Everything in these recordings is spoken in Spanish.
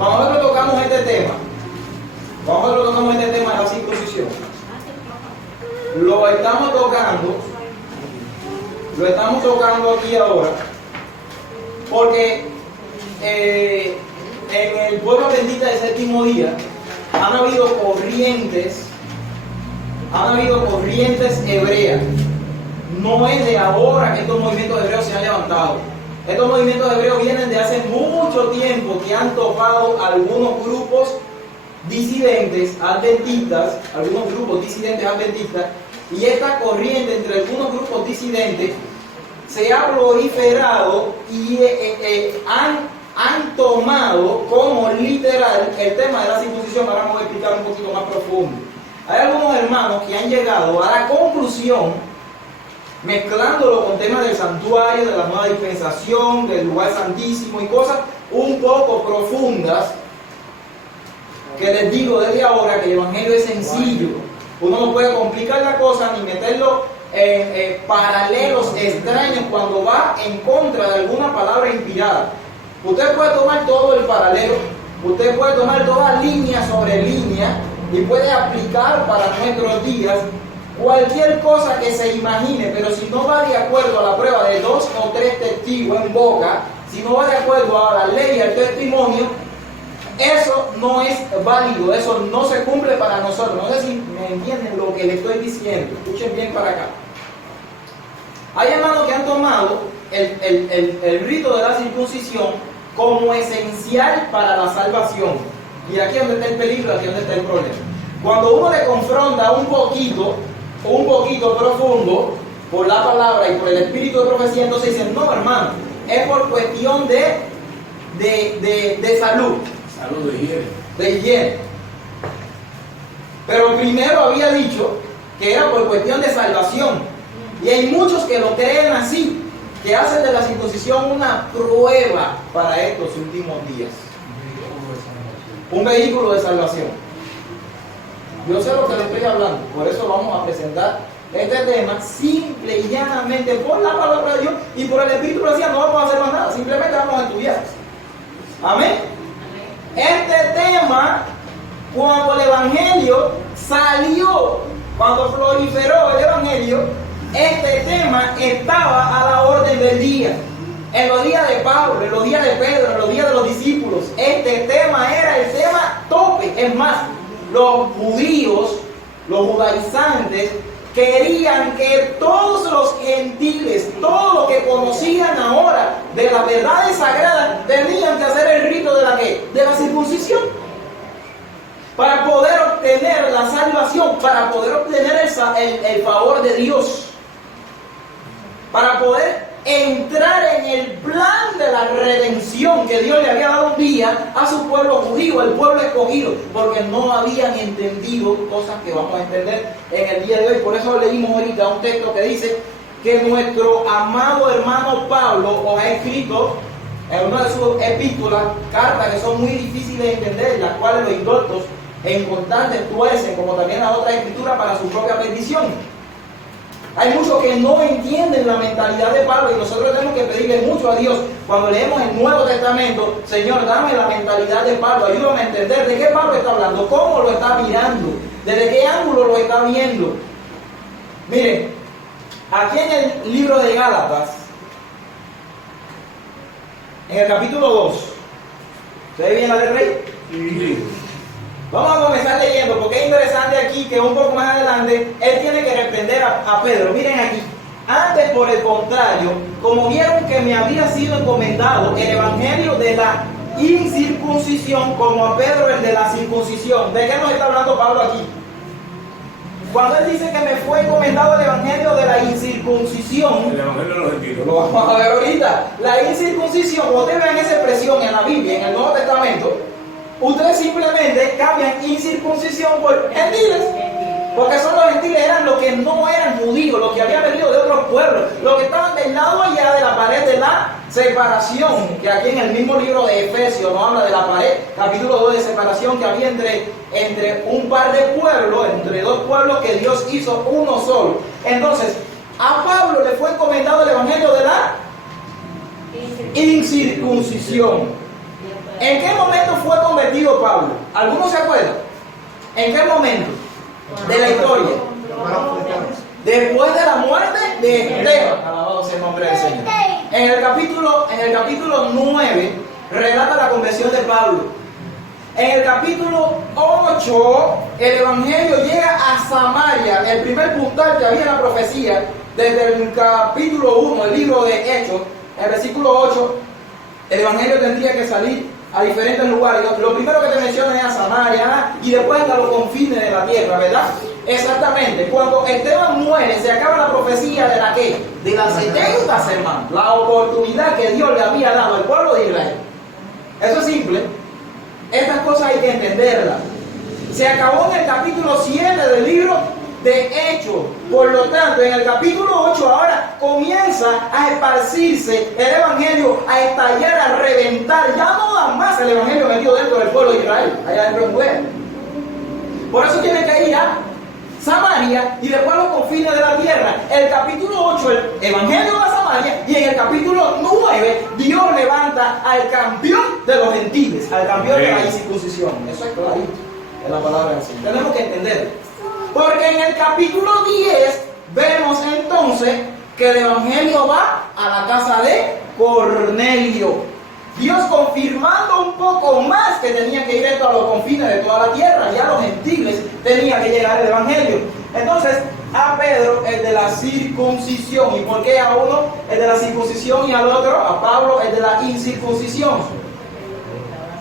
cuando nosotros tocamos este tema de la circuncisión, lo estamos tocando aquí ahora, porque en el pueblo adventista del séptimo día han habido corrientes hebreas. No es de ahora que estos movimientos hebreos se han levantado. Estos movimientos hebreos vienen de hace mucho tiempo, que han topado algunos grupos disidentes adventistas, y esta corriente entre algunos grupos disidentes se ha proliferado y han tomado como literal el tema de la circuncisión. Ahora vamos a explicar un poquito más profundo. Hay algunos hermanos que han llegado a la conclusión, mezclándolo con temas del santuario, de la nueva dispensación, del lugar santísimo y cosas un poco profundas, que les digo desde ahora que el evangelio es sencillo. Uno no puede complicar la cosa ni meterlo en paralelos extraños cuando va en contra de alguna palabra inspirada. Usted puede tomar todo el paralelo, usted puede tomar toda línea sobre línea y puede aplicar para nuestros días cualquier cosa que se imagine, pero si no va de acuerdo a la prueba de 2 o 3 testigos en boca, si no va de acuerdo a la ley y al testimonio, eso no es válido, eso no se cumple para nosotros. No sé si me entienden lo que les estoy diciendo. Escuchen bien para acá. Hay hermanos que han tomado el rito de la circuncisión como esencial para la salvación. Y aquí es donde está el peligro, aquí es donde está el problema. Cuando uno le confronta un poquito profundo por la palabra y por el espíritu de profecía, entonces dicen, no hermano, es por cuestión de salud. Salud, de higiene. Pero primero había dicho que era por cuestión de salvación. Y hay muchos que lo creen así, que hacen de la circuncisión una prueba para estos últimos días. Un vehículo de salvación. Yo sé lo que le estoy hablando, por eso vamos a presentar este tema simple y llanamente por la palabra de Dios y por el Espíritu de Dios. No vamos a hacer más nada, simplemente vamos a estudiar. Amén. Este tema, cuando el Evangelio salió, cuando proliferó el Evangelio, este tema estaba a la orden del día. En los días de Pablo, en los días de Pedro, en los días de los discípulos, este tema era el tema tope. Es más, los judíos, los judaizantes, querían que todos los gentiles, todos los que conocían ahora de las verdades sagradas, tenían que hacer el rito de la ¿qué? De la circuncisión, para poder obtener la salvación, para poder obtener el favor de Dios, para poder entrar en el plan de la redención que Dios le había dado un día a su pueblo judío, el pueblo escogido, porque no habían entendido cosas que vamos a entender en el día de hoy. Por eso leímos ahorita un texto que dice que nuestro amado hermano Pablo os ha escrito en una de sus epístolas cartas que son muy difíciles de entender, las cuales los indoctos e inconstantes tuercen, como también la otra escritura, para su propia perdición. Hay muchos que no entienden la mentalidad de Pablo y nosotros tenemos que pedirle mucho a Dios cuando leemos el Nuevo Testamento. Señor, dame la mentalidad de Pablo, ayúdame a entender de qué Pablo está hablando, cómo lo está mirando, desde qué ángulo lo está viendo. Miren, aquí en el libro de Gálatas, en el capítulo 2, ¿ustedes bien la del rey? Sí. Vamos a comenzar leyendo, porque es interesante aquí que un poco más adelante él tiene que reprender a Pedro. Miren aquí. Antes, por el contrario, como vieron que me había sido encomendado el evangelio de la incircuncisión, como a Pedro el de la circuncisión. ¿De qué nos está hablando Pablo aquí? Cuando él dice que me fue encomendado el evangelio de la incircuncisión, El evangelio de los gentiles. lo vamos a ver ahorita. La incircuncisión, cuando ustedes vean esa expresión en la Biblia, en el Nuevo Testamento, ustedes simplemente cambian incircuncisión por gentiles, porque son los gentiles, eran los que no eran judíos, los que habían venido de otros pueblos, los que estaban del lado allá de la pared de la separación, que aquí en el mismo libro de Efesios nos habla de la pared, capítulo 2, de separación que había entre un par de pueblos, entre dos pueblos que Dios hizo uno solo. Entonces, a Pablo le fue encomendado el evangelio de la incircuncisión. ¿En qué momento fue convertido Pablo? ¿Alguno se acuerda? ¿En qué momento de la historia? Después de la muerte de Esteban. Alabado sea el nombre del Señor. En el capítulo 9 relata la conversión de Pablo. En el capítulo 8 el evangelio llega a Samaria. El primer puntal que había en la profecía, desde el capítulo 1, el libro de Hechos, el versículo 8, el evangelio tendría que salir a diferentes lugares. Lo primero que te menciona es a Samaria y después hasta los confines de la tierra, ¿verdad? Exactamente. Cuando Esteban muere, se acaba la profecía de la ¿qué? De las 70 semanas. La oportunidad que Dios le había dado al pueblo de Israel. Eso es simple. Estas cosas hay que entenderlas. Se acabó en el capítulo 7 del libro de Hechos. Por lo tanto, en el capítulo 8 ahora comienza a esparcirse el evangelio, a estallar, a reventar. Ya no da más el evangelio metido dentro del pueblo de Israel, allá dentro del pueblo. Por eso tiene que ir a Samaria y después a los confines de la tierra. El capítulo 8, el evangelio va a Samaria, y en el capítulo 9 Dios levanta al campeón de los gentiles, al campeón de la incircuncisión. Eso es clarito en la palabra del Señor. Tenemos que entenderlo. Porque en el capítulo 10 vemos entonces que el evangelio va a la casa de Cornelio. Dios confirmando un poco más que tenía que ir esto a los confines de toda la tierra, y a los gentiles tenía que llegar el evangelio. Entonces, a Pedro el de la circuncisión. ¿Y por qué a uno el de la circuncisión y al otro, a Pablo, el de la incircuncisión?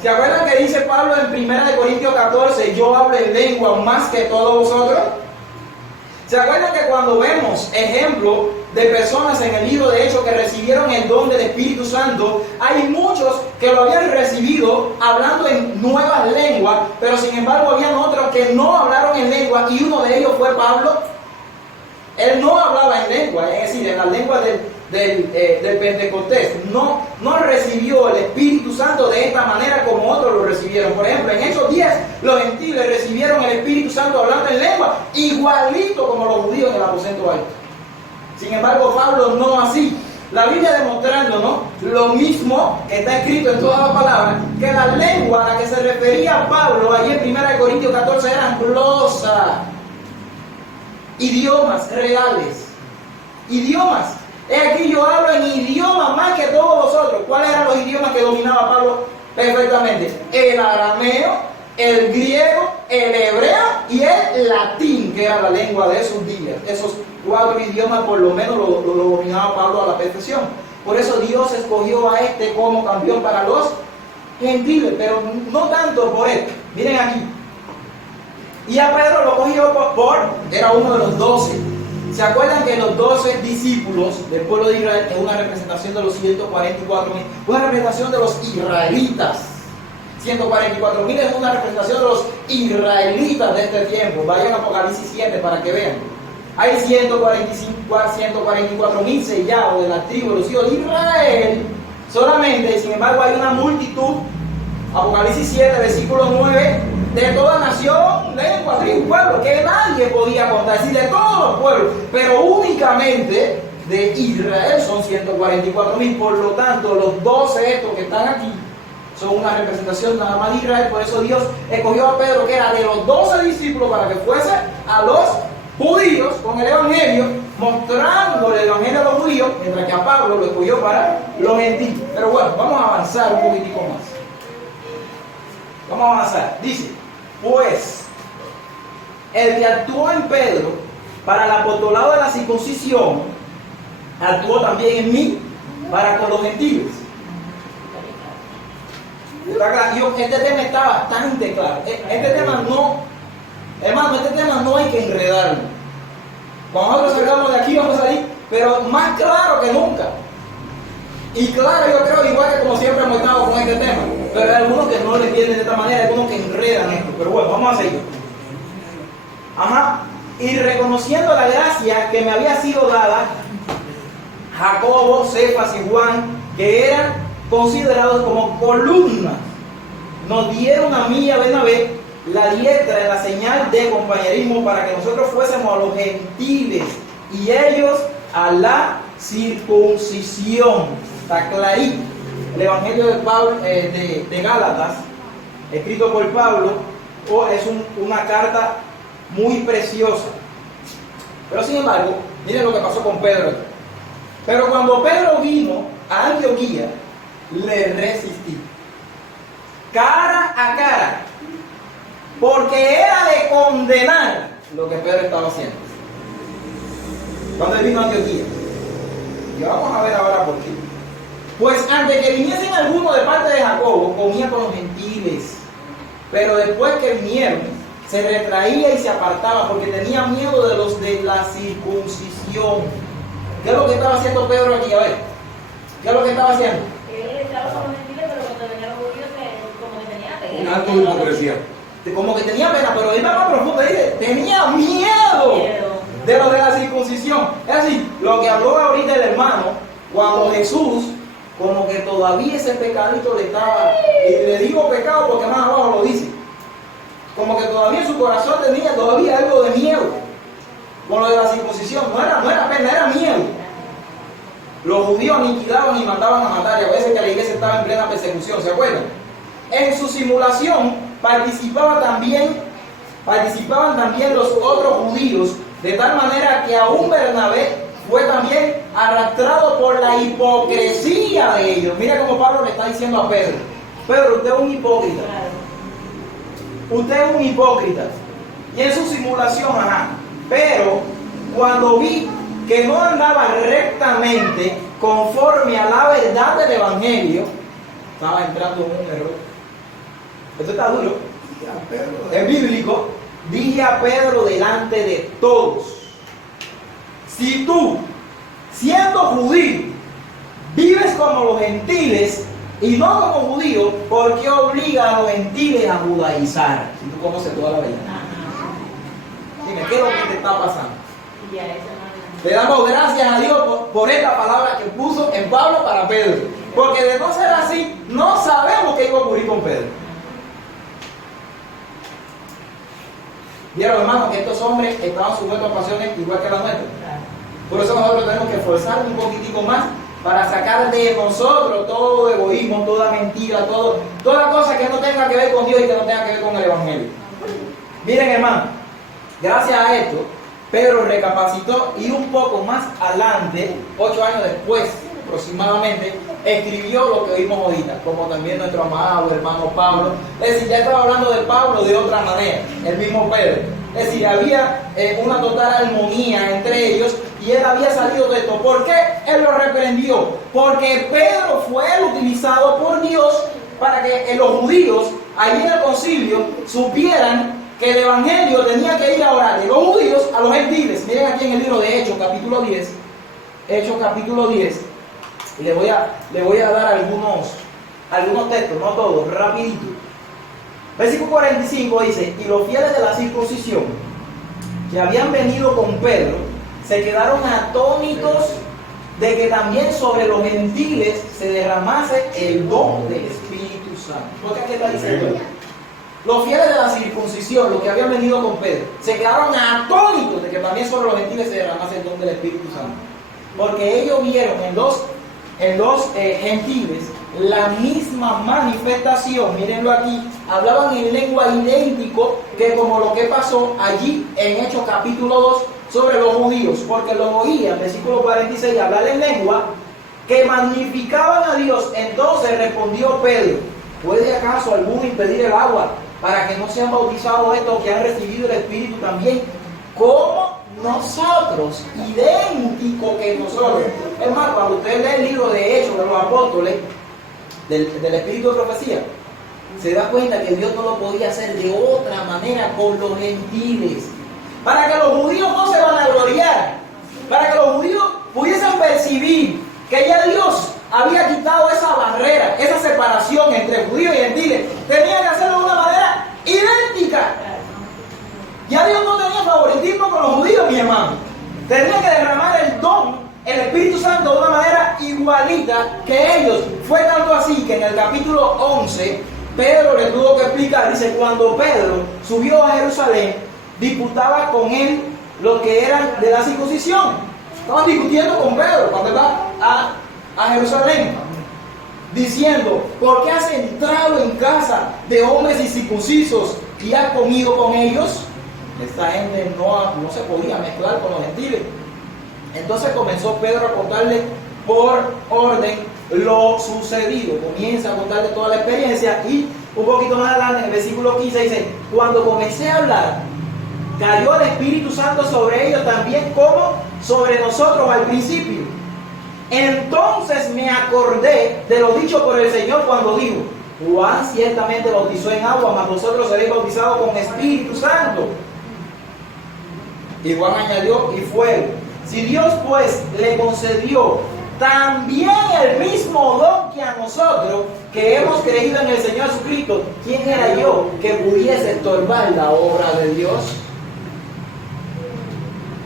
¿Se acuerdan que dice Pablo en 1 Corintios 14, yo hablo en lengua más que todos vosotros? ¿Se acuerdan que cuando vemos ejemplo de personas en el libro de Hechos que recibieron el don del Espíritu Santo, hay muchos que lo habían recibido hablando en nuevas lenguas, pero sin embargo habían otros que no hablaron en lengua, y uno de ellos fue Pablo? Él no hablaba en lengua, es decir, en la lengua del Pentecostés. No recibió el Espíritu Santo de esta manera como otros lo recibieron. Por ejemplo, en Hechos 10, los gentiles recibieron el Espíritu Santo hablando en lengua, igualito como los judíos en el aposento alto. Sin embargo, Pablo no así. La Biblia demostrándonos lo mismo que está escrito en todas las palabras, que la lengua a la que se refería Pablo allí en 1 Corintios 14 eran glosas, idiomas reales, idiomas. Aquí yo hablo en idiomas más que todos los otros. ¿Cuáles eran los idiomas que dominaba Pablo perfectamente? El arameo, el griego, el hebreo y el latín, que era la lengua de esos días. Esos 4 idiomas por lo menos lo dominaba Pablo a la perfección. Por eso Dios escogió a este como campeón para los gentiles, pero no tanto por esto. Miren aquí. Y a Pedro lo cogió era uno de los 12. ¿Se acuerdan que los 12 discípulos del pueblo de Israel es una representación de los 144,000? Una representación de los israelitas. 144,000 es una representación de los israelitas de este tiempo. Vayan a Apocalipsis 7 para que vean. Hay 144,000 sellados de la tribu de los hijos de Israel solamente, y sin embargo hay una multitud. Apocalipsis 7, versículo 9, de toda nación, lengua, tribu, pueblo, que nadie podía contar, es decir, de todos los pueblos, pero únicamente de Israel son 144,000. Por lo tanto, los 12 estos que están aquí son una representación nada más de Israel. Por eso Dios escogió a Pedro, que era de los 12 discípulos, para que fuese a los judíos con el evangelio, mostrándole el evangelio a los judíos, mientras que a Pablo lo escogió para los gentiles. Pero bueno, vamos a avanzar un poquitico más. Vamos a avanzar. Dice, pues, el que actuó en Pedro para el apostolado de la circuncisión, actuó también en mí para con los gentiles. ¿Está claro? Este tema está bastante claro. Este tema no, hermano, este tema no hay que enredarlo. Cuando nosotros salgamos de aquí vamos a salir, pero más claro que nunca. Y claro, yo creo, igual que como siempre hemos estado con este tema, pero hay algunos que no lo entienden de esta manera, hay algunos que enredan esto. Pero bueno, vamos a seguir. Y reconociendo la gracia que me había sido dada, Jacobo, Cefas y Juan, que eran considerados como columnas, nos dieron a mí y a Bernabé la diestra, la señal de compañerismo, para que nosotros fuésemos a los gentiles y ellos a la circuncisión. Está clarito. el Evangelio de, Pablo, de Gálatas, escrito por Pablo, es una carta muy preciosa. Pero sin embargo, miren lo que pasó con Pedro. Pero cuando Pedro vino a Antioquía, le resistí. Cara a cara. Porque era de condenar lo que Pedro estaba haciendo. Cuando él vino a Antioquía. Y vamos a ver ahora por qué. Pues antes que viniesen algunos de parte de Jacobo, comía con los gentiles. Pero después que vinieron, se retraía y se apartaba porque tenía miedo de los de la circuncisión. ¿Qué es lo que estaba haciendo Pedro aquí? A ver, ¿qué es lo que estaba haciendo? Él estaba con los gentiles, pero cuando venían los judíos, como que tenía pena. Un acto de hipocresía. Como que tenía pena, pero él va más profundo, dice, tenía miedo de los de la circuncisión. Es así, lo que habló ahorita el hermano, cuando Jesús, como que todavía ese pecadito le estaba, y le digo pecado porque más abajo lo dice, como que todavía en su corazón tenía todavía algo de miedo con lo de la circuncisión. No era pena, era miedo. Los judíos aniquilaban y mandaban a matar, y a veces que la iglesia estaba en plena persecución, ¿se acuerdan? En su simulación participaban también los otros judíos, de tal manera que aún Bernabé fue también arrastrado por la hipocresía de ellos. Mira cómo Pablo le está diciendo a Pedro: Pedro, usted es un hipócrita. Usted es un hipócrita. Y en su simulación, pero cuando vi que no andaba rectamente conforme a la verdad del Evangelio, estaba entrando en un error. Esto está duro. Es bíblico. Dije a Pedro delante de todos: si tú, siendo judío, vives como los gentiles y no como judío, ¿por qué obliga a los gentiles a judaizar? Si tú conoces toda la verdad. Dime, ¿qué es lo que te está pasando? Le damos gracias a Dios por esta palabra que puso en Pablo para Pedro. Porque de no ser así, no sabemos qué iba a ocurrir con Pedro. Vieron, hermanos, que estos hombres estaban sujetos a pasiones igual que las nuestras. Por eso nosotros tenemos que esforzarnos un poquitico más para sacar de nosotros todo egoísmo, toda mentira, toda cosa que no tenga que ver con Dios y que no tenga que ver con el Evangelio. Miren, hermano, gracias a esto, Pedro recapacitó y un poco más adelante, 8 años después aproximadamente, escribió lo que oímos ahorita, como también nuestro amado hermano Pablo. Es decir, ya estaba hablando de Pablo de otra manera, el mismo Pedro. Es decir, había una total armonía entre ellos y él había salido de esto. ¿Por qué él lo reprendió? Porque Pedro fue utilizado por Dios para que los judíos, allí en el concilio, supieran que el Evangelio tenía que ir ahora de los judíos a los gentiles. Miren aquí en el libro de Hechos, capítulo 10. Hechos, capítulo 10. Y le voy a dar algunos textos, no todos, rapidito. Versículo 45 dice: y los fieles de la circuncisión que habían venido con Pedro se quedaron atónitos de que también sobre los gentiles se derramase el don del Espíritu Santo. ¿Por qué está diciendo? Los fieles de la circuncisión, los que habían venido con Pedro, se quedaron atónitos de que también sobre los gentiles se derramase el don del Espíritu Santo. Porque ellos vieron en los gentiles la misma manifestación. Mírenlo aquí, hablaban en lengua idéntico que como lo que pasó allí en Hechos capítulo 2 sobre los judíos, porque los oían, versículo 46, hablar en lengua que magnificaban a Dios. Entonces respondió Pedro: ¿puede acaso alguno impedir el agua para que no sean bautizados estos que han recibido el Espíritu también como nosotros? Idéntico que nosotros. Es más, cuando usted lee el libro de Hechos de los Apóstoles, del Espíritu de Profecía, se da cuenta que Dios no lo podía hacer de otra manera con los gentiles, para que los judíos no se vanagloriaran, para que los judíos pudiesen percibir que ya Dios había quitado esa barrera, esa separación entre judíos y gentiles. Tenía que hacerlo de una manera idéntica. Ya Dios no tenía favoritismo con los judíos, mi hermano. Tenía que derramar el don, el Espíritu Santo, de una manera igualita que ellos. Fue tanto así que en el capítulo 11 Pedro le tuvo que explicar. Dice: cuando Pedro subió a Jerusalén, disputaba con él los que eran de la circuncisión. Estaban discutiendo con Pedro cuando va a Jerusalén. diciendo: ¿por qué has entrado en casa de hombres incircuncisos y has comido con ellos? Esta gente no se podía mezclar con los gentiles. Entonces comenzó Pedro a contarle por orden lo sucedido. Comienza a contarle toda la experiencia y un poquito más adelante, en el versículo 15 dice: cuando comencé a hablar, cayó el Espíritu Santo sobre ellos también como sobre nosotros al principio. Entonces me acordé de lo dicho por el Señor cuando dijo: Juan ciertamente bautizó en agua, mas vosotros seréis bautizados con Espíritu Santo. Y Juan añadió: y fuego. Si Dios pues le concedió también el mismo don que a nosotros, que hemos creído en el Señor Jesucristo, ¿quién era yo que pudiese estorbar la obra de Dios?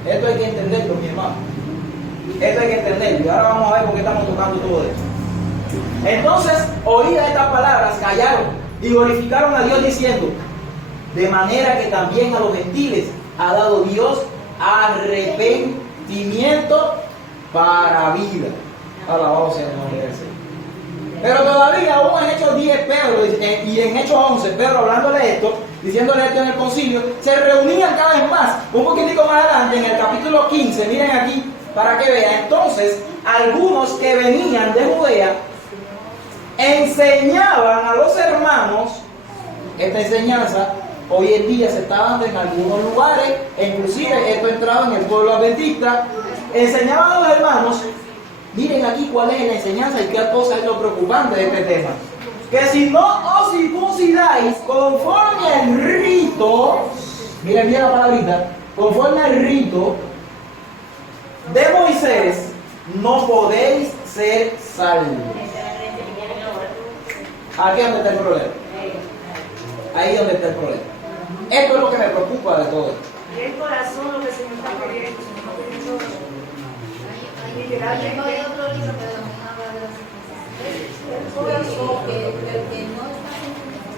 Esto hay que entenderlo, mi hermano. Esto hay que entenderlo. Y ahora vamos a ver por qué estamos tocando todo esto. Entonces, oídas estas palabras, callaron y glorificaron a Dios diciendo: de manera que también a los gentiles ha dado Dios arrepentimiento para vida. Alabado sea el nombre del Señor. Pero todavía aún en Hechos 10 Pedro y en Hechos 11 Pedro hablándole esto, diciéndole esto en el concilio, se reunían cada vez más. Un poquitico más adelante en el capítulo 15, miren aquí para que vean. Entonces algunos que venían de Judea enseñaban a los hermanos. Esta enseñanza hoy en día se está dando en algunos lugares, inclusive esto entraba en el pueblo adventista. Enseñaban a los hermanos: miren aquí cuál es la enseñanza y qué cosa es lo preocupante de este tema. Que si no os circuncidáis conforme al rito, miren bien la palabrita, conforme al rito de Moisés, no podéis ser salvos. Aquí es donde está el problema. Ahí es donde está el problema. Esto es lo que me preocupa de todo esto. Y el corazón lo que el Señor está queriendo, el Señor está queriendo. Hay otro libro que también habla de la circuncisión. El corazón que no está circuncido,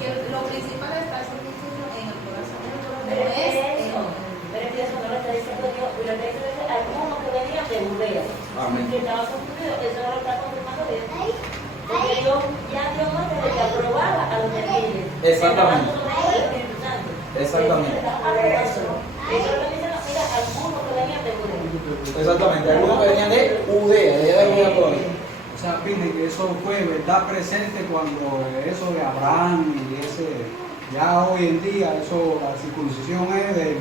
que lo principal está circuncido en el corazón. Pero es eso. Pero es que eso no lo está diciendo Dios. Lo que dice es algunos que venían de Judea. Amén. Que estaban confundidos. Eso no lo está confirmando Dios. Porque Dios ya dio muestra de que aprobaba a los gentiles. Exactamente. Exactamente. Exactamente. Eso es lo que dice, mira, algunos que venían de Judea. Exactamente, algunos que venían de Judea, de Judea todavía. O sea, fíjense que eso fue verdad presente cuando eso de Abraham y ese, ya hoy en día, eso, la circuncisión es del...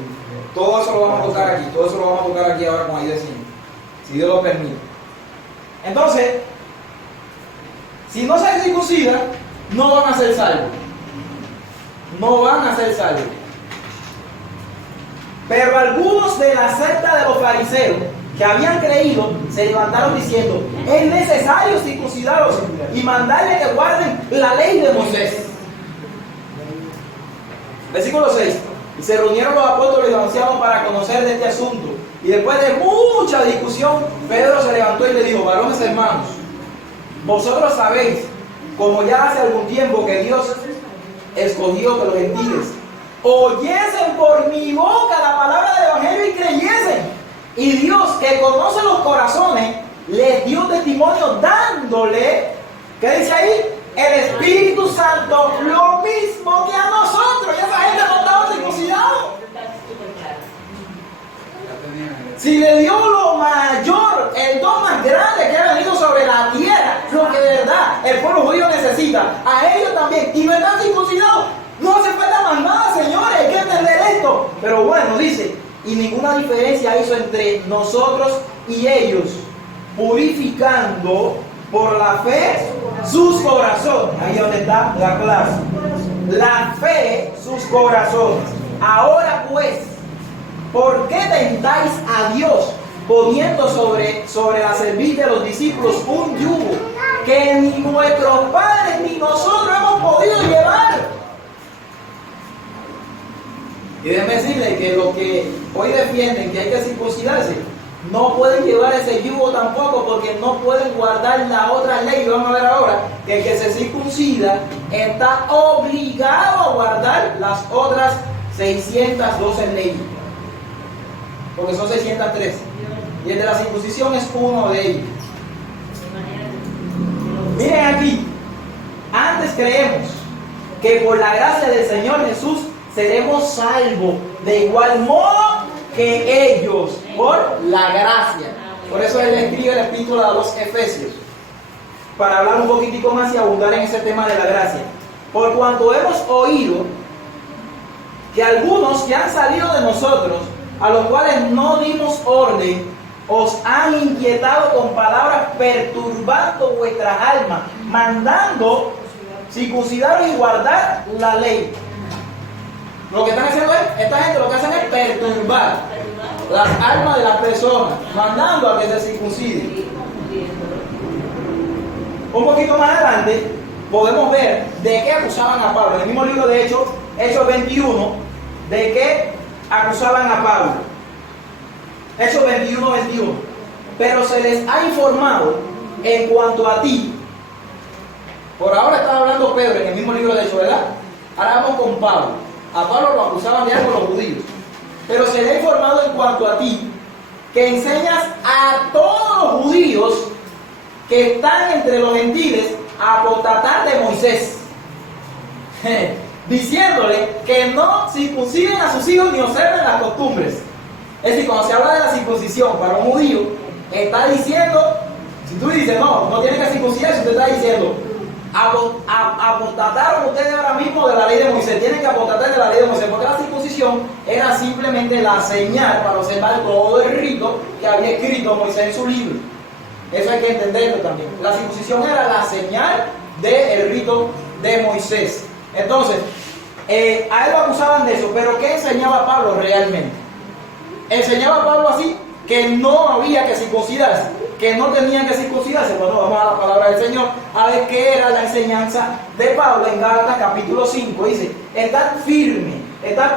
Todo eso lo vamos a tocar aquí, todo eso lo vamos a tocar aquí ahora con ayuda del Señor, si Dios lo permite. Entonces, si no se circuncidan, no van a ser salvos. No van a ser salvos. Pero algunos de la secta de los fariseos que habían creído se levantaron diciendo: es necesario circuncidarlos y mandarle que guarden la ley de Moisés. Versículo 6. Y se reunieron los apóstoles y los ancianos para conocer de este asunto. Y después de mucha discusión, Pedro se levantó y le dijo: varones hermanos, vosotros sabéis, como ya hace algún tiempo, que Dios escogió que los gentiles oyesen por mi boca la palabra del evangelio y creyesen. Y Dios, que conoce los corazones, les dio testimonio dándole, ¿qué dice ahí? El Espíritu Santo, lo mismo que a nosotros. Y esa gente no estaba circuncidada. Si le dio lo mayor, el don más grande que ha venido sobre la tierra, lo que de verdad el pueblo judío necesita, a ellos también, y no están circuncidados, no hace falta más nada, señores, hay que entender esto. Pero bueno, dice, y ninguna diferencia hizo entre nosotros y ellos, purificando por la fe sus corazones. Ahí es donde está la clase. La fe, sus corazones. Ahora pues, ¿por qué tentáis a Dios poniendo sobre la cerviz de los discípulos un yugo que ni nuestros padres ni nosotros hemos podido llevar? Y déjenme decirles que los que hoy defienden que hay que circuncidarse no pueden llevar ese yugo tampoco, porque no pueden guardar la otra ley. Y vamos a ver ahora que el que se circuncida está obligado a guardar las otras 612 leyes, porque son 613, y el de la circuncisión es uno de ellos. Miren aquí, antes creemos que por la gracia del Señor Jesús seremos salvos de igual modo que ellos, por la gracia. Por eso él escribe la epístola a los Efesios, para hablar un poquitico más y abundar en ese tema de la gracia. Por cuanto hemos oído que algunos que han salido de nosotros, a los cuales no dimos orden, os han inquietado con palabras perturbando vuestras almas, mandando circuncidaros y guardar la ley. Lo que están haciendo es, esta gente lo que hacen es perturbar las almas de las personas, mandando a que se circunciden. Un poquito más adelante podemos ver de qué acusaban a Pablo. En el mismo libro de Hechos 21, de qué acusaban a Pablo. Hechos 21, 21. Pero se les ha informado en cuanto a ti. Por ahora estaba hablando Pedro en el mismo libro de Hechos, ¿verdad? Ahora vamos con Pablo. A Pablo lo acusaban de algo los judíos. Pero se le ha informado en cuanto a ti, que enseñas a todos los judíos que están entre los gentiles a apostatar de Moisés, diciéndole que no circunciden a sus hijos ni observen las costumbres. Es decir, cuando se habla de la circuncisión para un judío, está diciendo, si tú dices no tienen que circuncidarse, usted está diciendo, apostataron ustedes ahora mismo de la ley de Moisés, tienen que apostatar de la ley de Moisés, porque la circuncisión era simplemente la señal para observar todo el rito que había escrito Moisés en su libro. Eso hay que entenderlo también. La circuncisión era la señal del rito de Moisés. Entonces, a él lo acusaban de eso, pero ¿qué enseñaba Pablo realmente? Enseñaba Pablo así, que no había que circuncidarse, que no tenían que circuncidarse. Bueno, vamos a la palabra del Señor, a ver qué era la enseñanza de Pablo en Gálatas capítulo 5. Dice, estad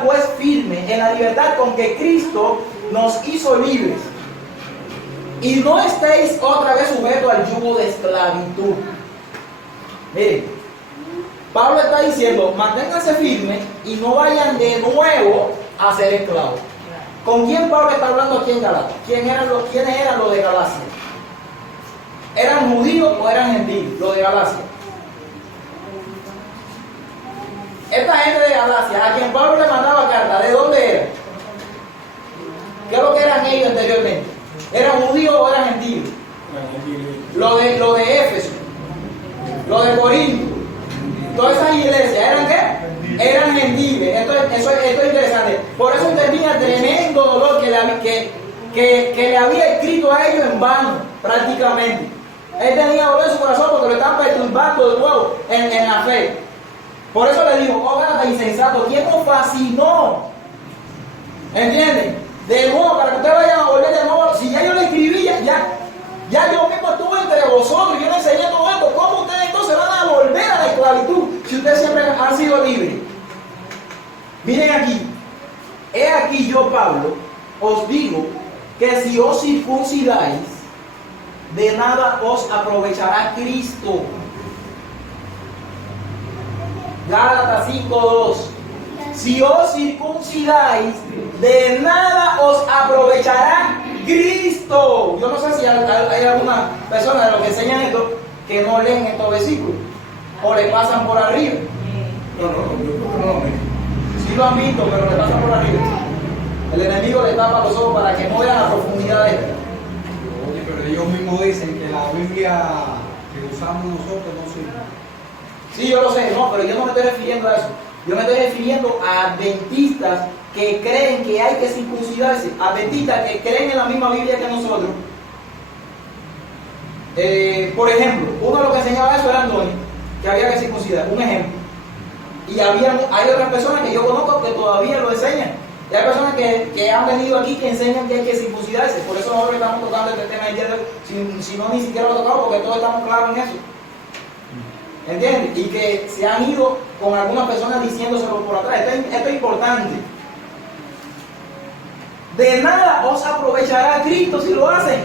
pues firme en la libertad con que Cristo nos hizo libres. Y no estéis otra vez sujetos al yugo de esclavitud. Miren, Pablo está diciendo, manténganse firmes y no vayan de nuevo a ser esclavos. ¿Con quién Pablo está hablando aquí en Galacia? ¿Quiénes eran los de Galacia? ¿Eran judíos o eran gentiles? Los de Galacia. Esta gente de Galacia, a quien Pablo le mandaba carta, ¿de dónde eran? ¿Qué es lo que eran ellos anteriormente? ¿Eran judíos o eran gentiles? Lo de Éfeso, lo de Corinto, todas esas iglesias, ¿eran qué? Eran gentiles. Esto es interesante. Por eso tenía tremendo dolor que le había escrito a ellos en vano, prácticamente. Él tenía dolor en su corazón porque lo estaban perturbando de nuevo en la fe. Por eso le dijo, oh Gálatas insensato, ¿quién nos fascinó? ¿Entienden? De nuevo, para que ustedes vayan a volver de nuevo. Si ya yo le escribí, ya yo mismo estuve entre vosotros y yo les enseñé todo esto. ¿Cómo ustedes entonces van a volver a la esclavitud si ustedes siempre han sido libres? Miren aquí. He aquí yo, Pablo, os digo que si os circuncidáis, de nada os aprovechará Cristo. Gálatas 5:2. Si os circuncidáis, de nada os aprovechará Cristo. Yo no sé si hay alguna persona de los que enseñan esto que no leen estos versículos o le pasan por arriba. No. Sí lo han visto, pero le pasan por arriba. El enemigo le tapa los ojos para que no vean la profundidad de esto. Oye, pero ellos mismos dicen que la Biblia que usamos nosotros no sirve. Sí, yo lo sé, no, pero yo no me estoy refiriendo a eso. Yo me estoy refiriendo a adventistas que creen que hay que circuncidarse, adventistas que creen en la misma Biblia que nosotros. Por ejemplo, uno de los que enseñaba eso era Antonio, que había que circuncidar, un ejemplo. Y hay otras personas que yo conozco que todavía lo enseñan. Y hay personas que han venido aquí que enseñan que hay que circuncidarse. Por eso nosotros estamos tocando este tema el día de hoy, si no ni siquiera lo tocamos porque todos estamos claros en eso. ¿Entiendes? Y que se han ido con algunas personas diciéndoselo por atrás. Esto es importante. De nada os aprovechará Cristo si lo hacen.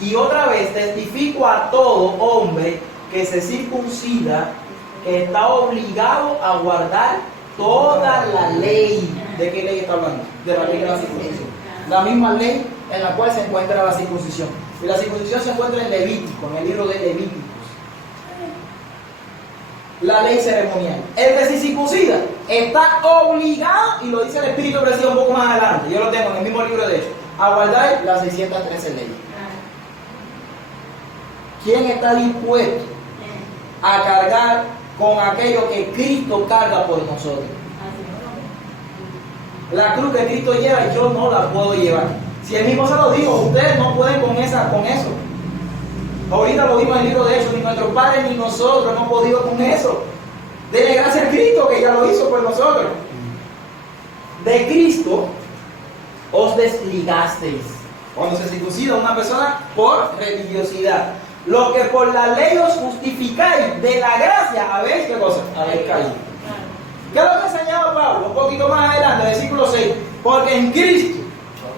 Y otra vez testifico a todo hombre que se circuncida que está obligado a guardar toda la ley. ¿De qué ley está hablando? De la ley de la circuncisión. La misma ley en la cual se encuentra la circuncisión. Y la circuncisión se encuentra en Levítico, en el libro de Levíticos. la ley ceremonial. El que se circuncida está obligado, y lo dice el Espíritu Precioso un poco más adelante, yo lo tengo en el mismo libro de Hechos, a guardar las 613 leyes. ¿Quién está dispuesto a cargar con aquello que Cristo carga por nosotros? La cruz que Cristo lleva, yo no la puedo llevar. Si él mismo se lo dijo, ustedes no pueden con eso. Ahorita lo vimos en el libro de Hechos, ni nuestros padres ni nosotros hemos podido con eso. Dele gracias a Cristo que ya lo hizo por nosotros. De Cristo os desligasteis. Cuando se circuncida una persona por religiosidad. Lo que por la ley os justificáis de la gracia, ¿habéis qué cosa? Habéis caído. ¿Qué es lo que enseñaba Pablo? Un poquito más adelante, versículo 6. Porque en Cristo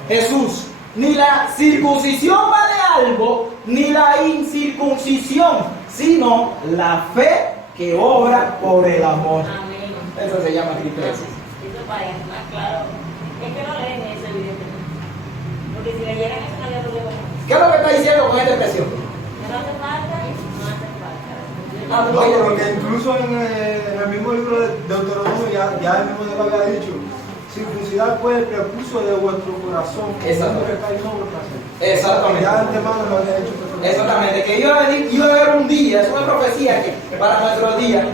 Jesús ni la circuncisión vale algo, ni la incircuncisión, sino la fe que obra por el amor. Amén. Eso se llama Cristo Jesús. Eso para más claro. Es que no leen eso, evidentemente. Porque si leyeran eso, no había problema. ¿Qué es lo que está diciendo con esta expresión? No hace falta, no hace falta. No, pero que incluso en el mismo libro de Deuteronomio ya el mismo Dios lo había dicho. Circuncidar pues el prepucio de vuestro corazón. Exacto. Exactamente. Ya de antemano lo había hecho. Exactamente, que iba a haber un día, es una profecía que para nuestros días,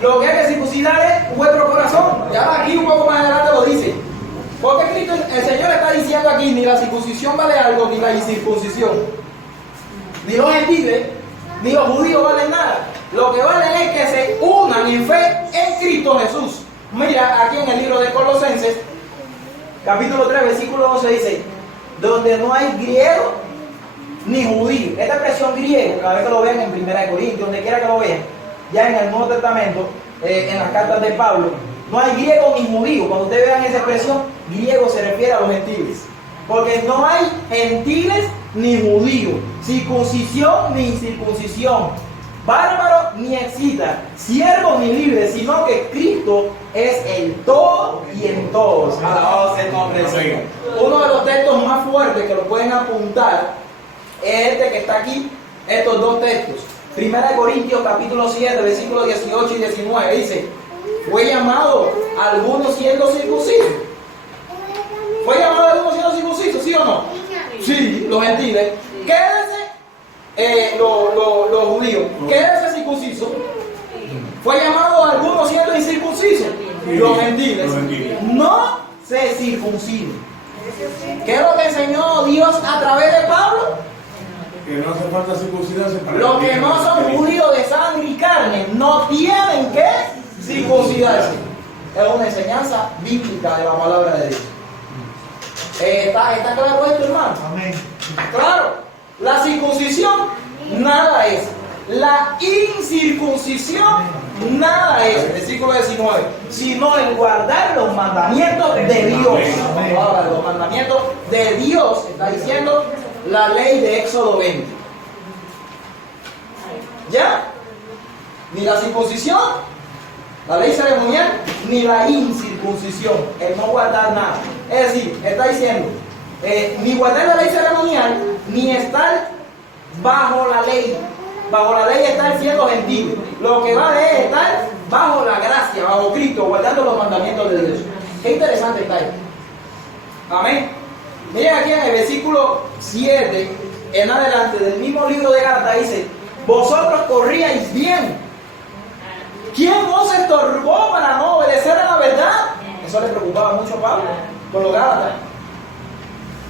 lo que hay que circuncidar es vuestro corazón. Ya aquí un poco más adelante lo dice. Porque Cristo, el Señor está diciendo aquí, ni la circuncisión vale algo, ni la incircuncisión. Ni los gentiles, ni los judíos valen nada. Lo que vale es que se unan en fe en Cristo Jesús. Mira, aquí en el libro de Colosenses, capítulo 3, versículo 12 dice, donde no hay griego ni judío. Esta expresión griego, cada vez que lo vean en 1 Corintios, donde quiera que lo vean, ya en el Nuevo Testamento, en las cartas de Pablo, no hay griego ni judío. Cuando ustedes vean esa expresión, griego se refiere a los gentiles. Porque no hay gentiles ni judíos, circuncisión ni incircuncisión, bárbaro ni excita, siervo ni libre, sino que Cristo es el todo y en todos. Alabado sea el nombre del Señor. Uno de los textos más fuertes que lo pueden apuntar es este que está aquí, estos dos textos. 1 Corintios capítulo 7, versículos 18 y 19 dice, fue llamado algunos siendo circuncisos. ¿Fue llamado algunos siendo circuncisos, sí o no? Sí, los gentiles. Quédense los judíos. Quédense circuncisos. Fue llamado algunos siendo incircuncisos. Los gentiles. No se circunciden. ¿Qué es lo que enseñó Dios a través de Pablo? Que no hace falta circuncidarse para Los que no son judíos de sangre y carne no tienen que circuncidarse. Es una enseñanza bíblica de la palabra de Dios. ¿Está claro esto, hermano? Amén. Claro, la circuncisión nada es. La incircuncisión nada es. Versículo 19. Sino el guardar los mandamientos de Dios. Ahora, los mandamientos de Dios, está diciendo la ley de Éxodo 20. ¿Ya? Ni la circuncisión, la ley ceremonial, ni la incircuncisión, el no guardar nada. Es decir, está diciendo, ni guardar la ley ceremonial, ni estar bajo la ley. Bajo la ley estar siendo gentil. Lo que vale es estar bajo la gracia, bajo Cristo, guardando los mandamientos de Dios. Qué interesante está ahí. Amén. Miren aquí en el versículo 7, en adelante, del mismo libro de Gálatas, dice, vosotros corríais bien. ¿Quién os estorbó para no obedecer a la verdad? Eso le preocupaba mucho a Pablo con los Gálatas.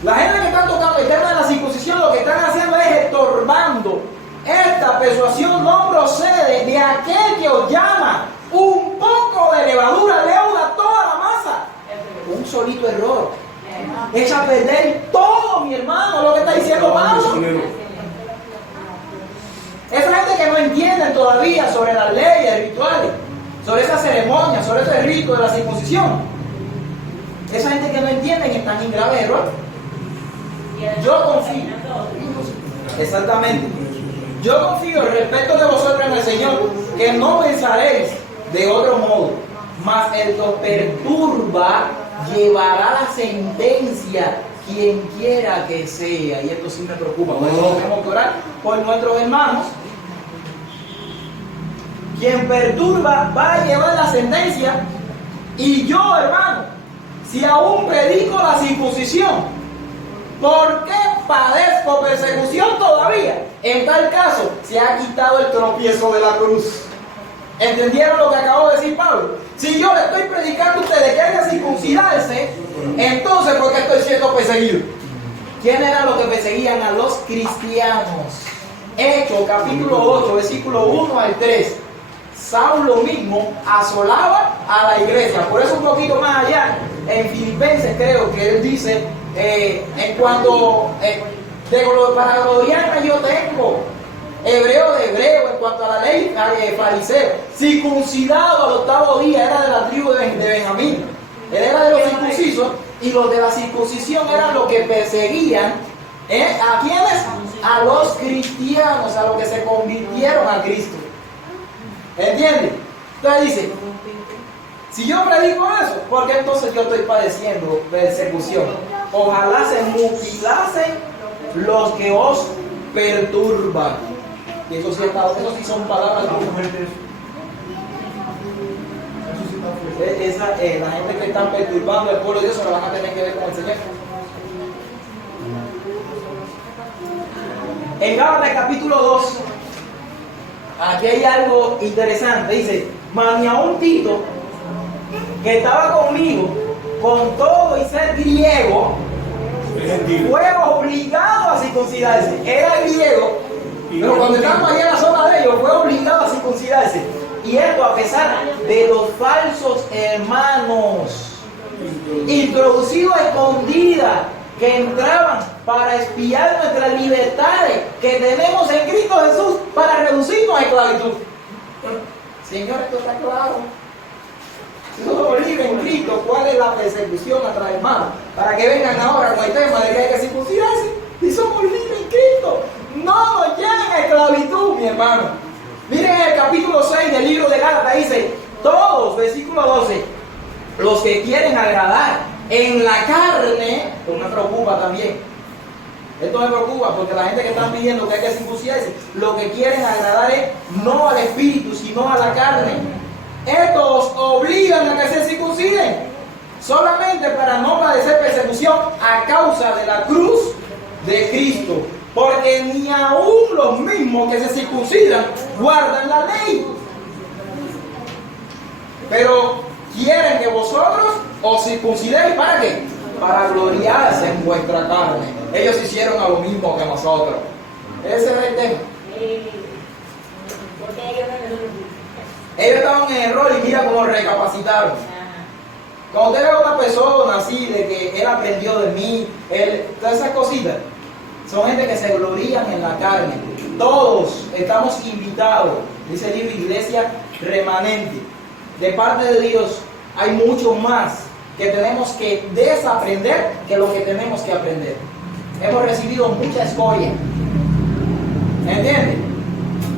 La gente que está tocando el tema de la circuncisión, lo que están haciendo es estorbando. Esta persuasión no procede de aquel que os llama. Un poco de levadura leuda toda la masa. Un solito error echa a perder todo, mi hermano, lo que está diciendo Pablo. Esa gente que no entienden todavía sobre las leyes rituales, sobre esas ceremonias, sobre ese rito de la circuncisión, esa gente que no entienden están en grave error. Yo confío, exactamente, yo confío respecto de vosotros en el Señor, que no pensaréis de otro modo, mas el que os perturba llevará la sentencia, quien quiera que sea. Y esto sí me preocupa, porque tenemos que orar por nuestros hermanos quien perturba va a llevar la sentencia. Y yo, hermano, si aún predico la circuncisión, ¿por qué padezco persecución todavía? En tal caso, se ha quitado el tropiezo de la cruz. ¿Entendieron lo que acabo de decir Pablo? Si yo le estoy predicando a ustedes que hay que circuncidarse, entonces ¿por qué estoy siendo perseguido? ¿Quién eran los que perseguían a los cristianos? Hechos capítulo 8, versículo 1 al 3. Saulo mismo asolaba a la iglesia. Por eso un poquito más allá, en Filipenses creo que él dice, en cuanto para gloriarme yo tengo, hebreo de hebreo, en cuanto a la ley fariseo, circuncidado al 8º día, era de la tribu de Benjamín. Él era de los circuncisos, y los de la circuncisión eran los que perseguían, ¿a quiénes? A los cristianos, a los que se convirtieron a Cristo. ¿Entiendes? Entonces dice, si yo predico eso, ¿por qué entonces yo estoy padeciendo persecución? Ojalá se mutilasen los que os perturban. Y eso sí son palabras la gente que está perturbando al pueblo de Dios se lo van a tener que ver con el Señor. En Gálatas capítulo 2, aquí hay algo interesante. Dice, mas ni aun Tito, que estaba conmigo, con todo y ser griego, fue obligado a circuncidarse. Era griego, pero cuando estábamos allá en la zona de ellos, fue obligado a circuncidarse. Y esto a pesar de los falsos hermanos, introducidos a escondidas, que entraban para espiar nuestras libertades que tenemos en Cristo Jesús para reducirnos a esclavitud. Señor, esto está claro. Si somos libres en Cristo, ¿cuál es la persecución a nuestros hermanos? Para que vengan ahora con el tema de que hay que circuncidarse. Si somos libres en Cristo, no nos lleven a esclavitud, mi hermano. Miren en el capítulo 6 del libro de Gálatas, dice, todos, versículo 12, los que quieren agradar en la carne, esto me preocupa también. Esto me preocupa porque la gente que está pidiendo que hay que circuncidarse, lo que quieren agradar es no al espíritu, sino a la carne. Estos obligan a que se circunciden solamente para no padecer persecución a causa de la cruz de Cristo. Porque ni aún los mismos que se circuncidan guardan la ley. Pero quieren que vosotros os circuncidéis, ¿para qué? Para gloriarse en vuestra carne. Ellos hicieron a lo mismo que nosotros. Ese es el tema. Ellos estaban en error y mira cómo recapacitaron. Cuando usted ve a una persona así, de que él aprendió de mí, todas esas cositas, son gente que se glorían en la carne. Todos estamos invitados, dice el libro Iglesia Remanente. De parte de Dios hay mucho más que tenemos que desaprender que lo que tenemos que aprender. Hemos recibido mucha escoria. ¿Entiendes?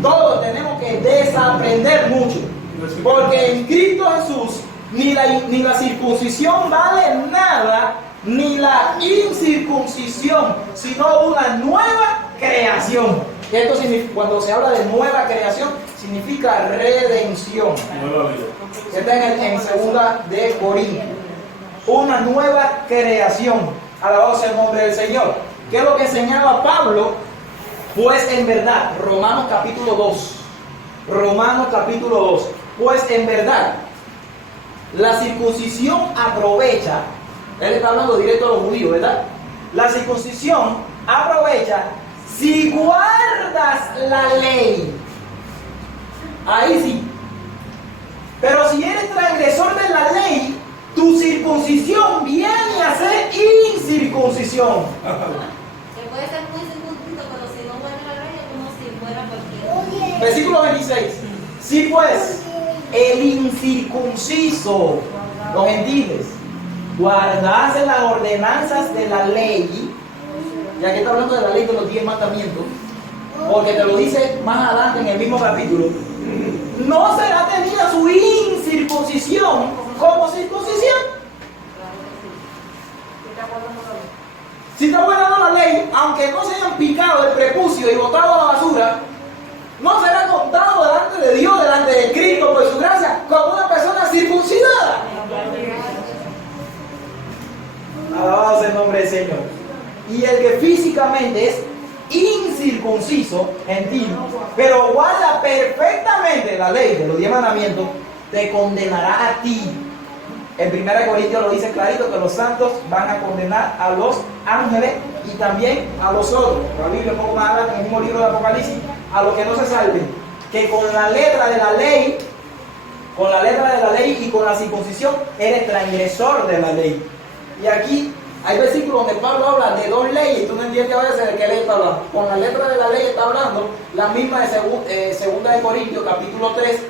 Todos tenemos que desaprender mucho. Porque en Cristo Jesús ni la circuncisión vale nada, ni la incircuncisión, sino una nueva creación. Esto significa, cuando se habla de nueva creación, significa redención. Está en 2 de Corintios. Una nueva creación. Alabado sea el nombre del Señor. ¿Qué es lo que enseñaba Pablo? Pues en verdad, Romanos capítulo 2. Romanos capítulo 2. Pues en verdad, la circuncisión aprovecha. Él está hablando directo a los judíos, ¿verdad? La circuncisión aprovecha si guardas la ley. Ahí sí. Pero si eres transgresor de la ley, tu circuncisión viene a ser incircuncisión. Que puede ser muy circunciso, pero si no guarda la ley es como si fuera cualquiera. Versículo 26. Si pues el incircunciso, los gentiles, guardase las ordenanzas de la ley, ya que está hablando de la ley de los 10 mandamientos, porque te lo dice más adelante en el mismo capítulo, no será tenida su incircuncisión como circuncisión. Si está guardando la ley, aunque no se hayan picado el prepucio y botado a la basura, no será contado delante de Dios, delante de y el que físicamente es incircunciso, gentil, pero guarda perfectamente la ley de los 10 mandamientos, te condenará a ti. En 1 Corintios lo dice clarito que los santos van a condenar a los ángeles y también a los otros. La Biblia un poco más adelante, en el mismo libro de Apocalipsis, a los que no se salven, que con la letra de la ley, y con la circuncisión, eres transgresor de la ley. Y aquí hay versículos donde Pablo habla de 2 leyes, y tú no entiendes a veces de qué ley está hablando. Con la letra de la ley está hablando la misma de 2 Corintios, capítulo 3,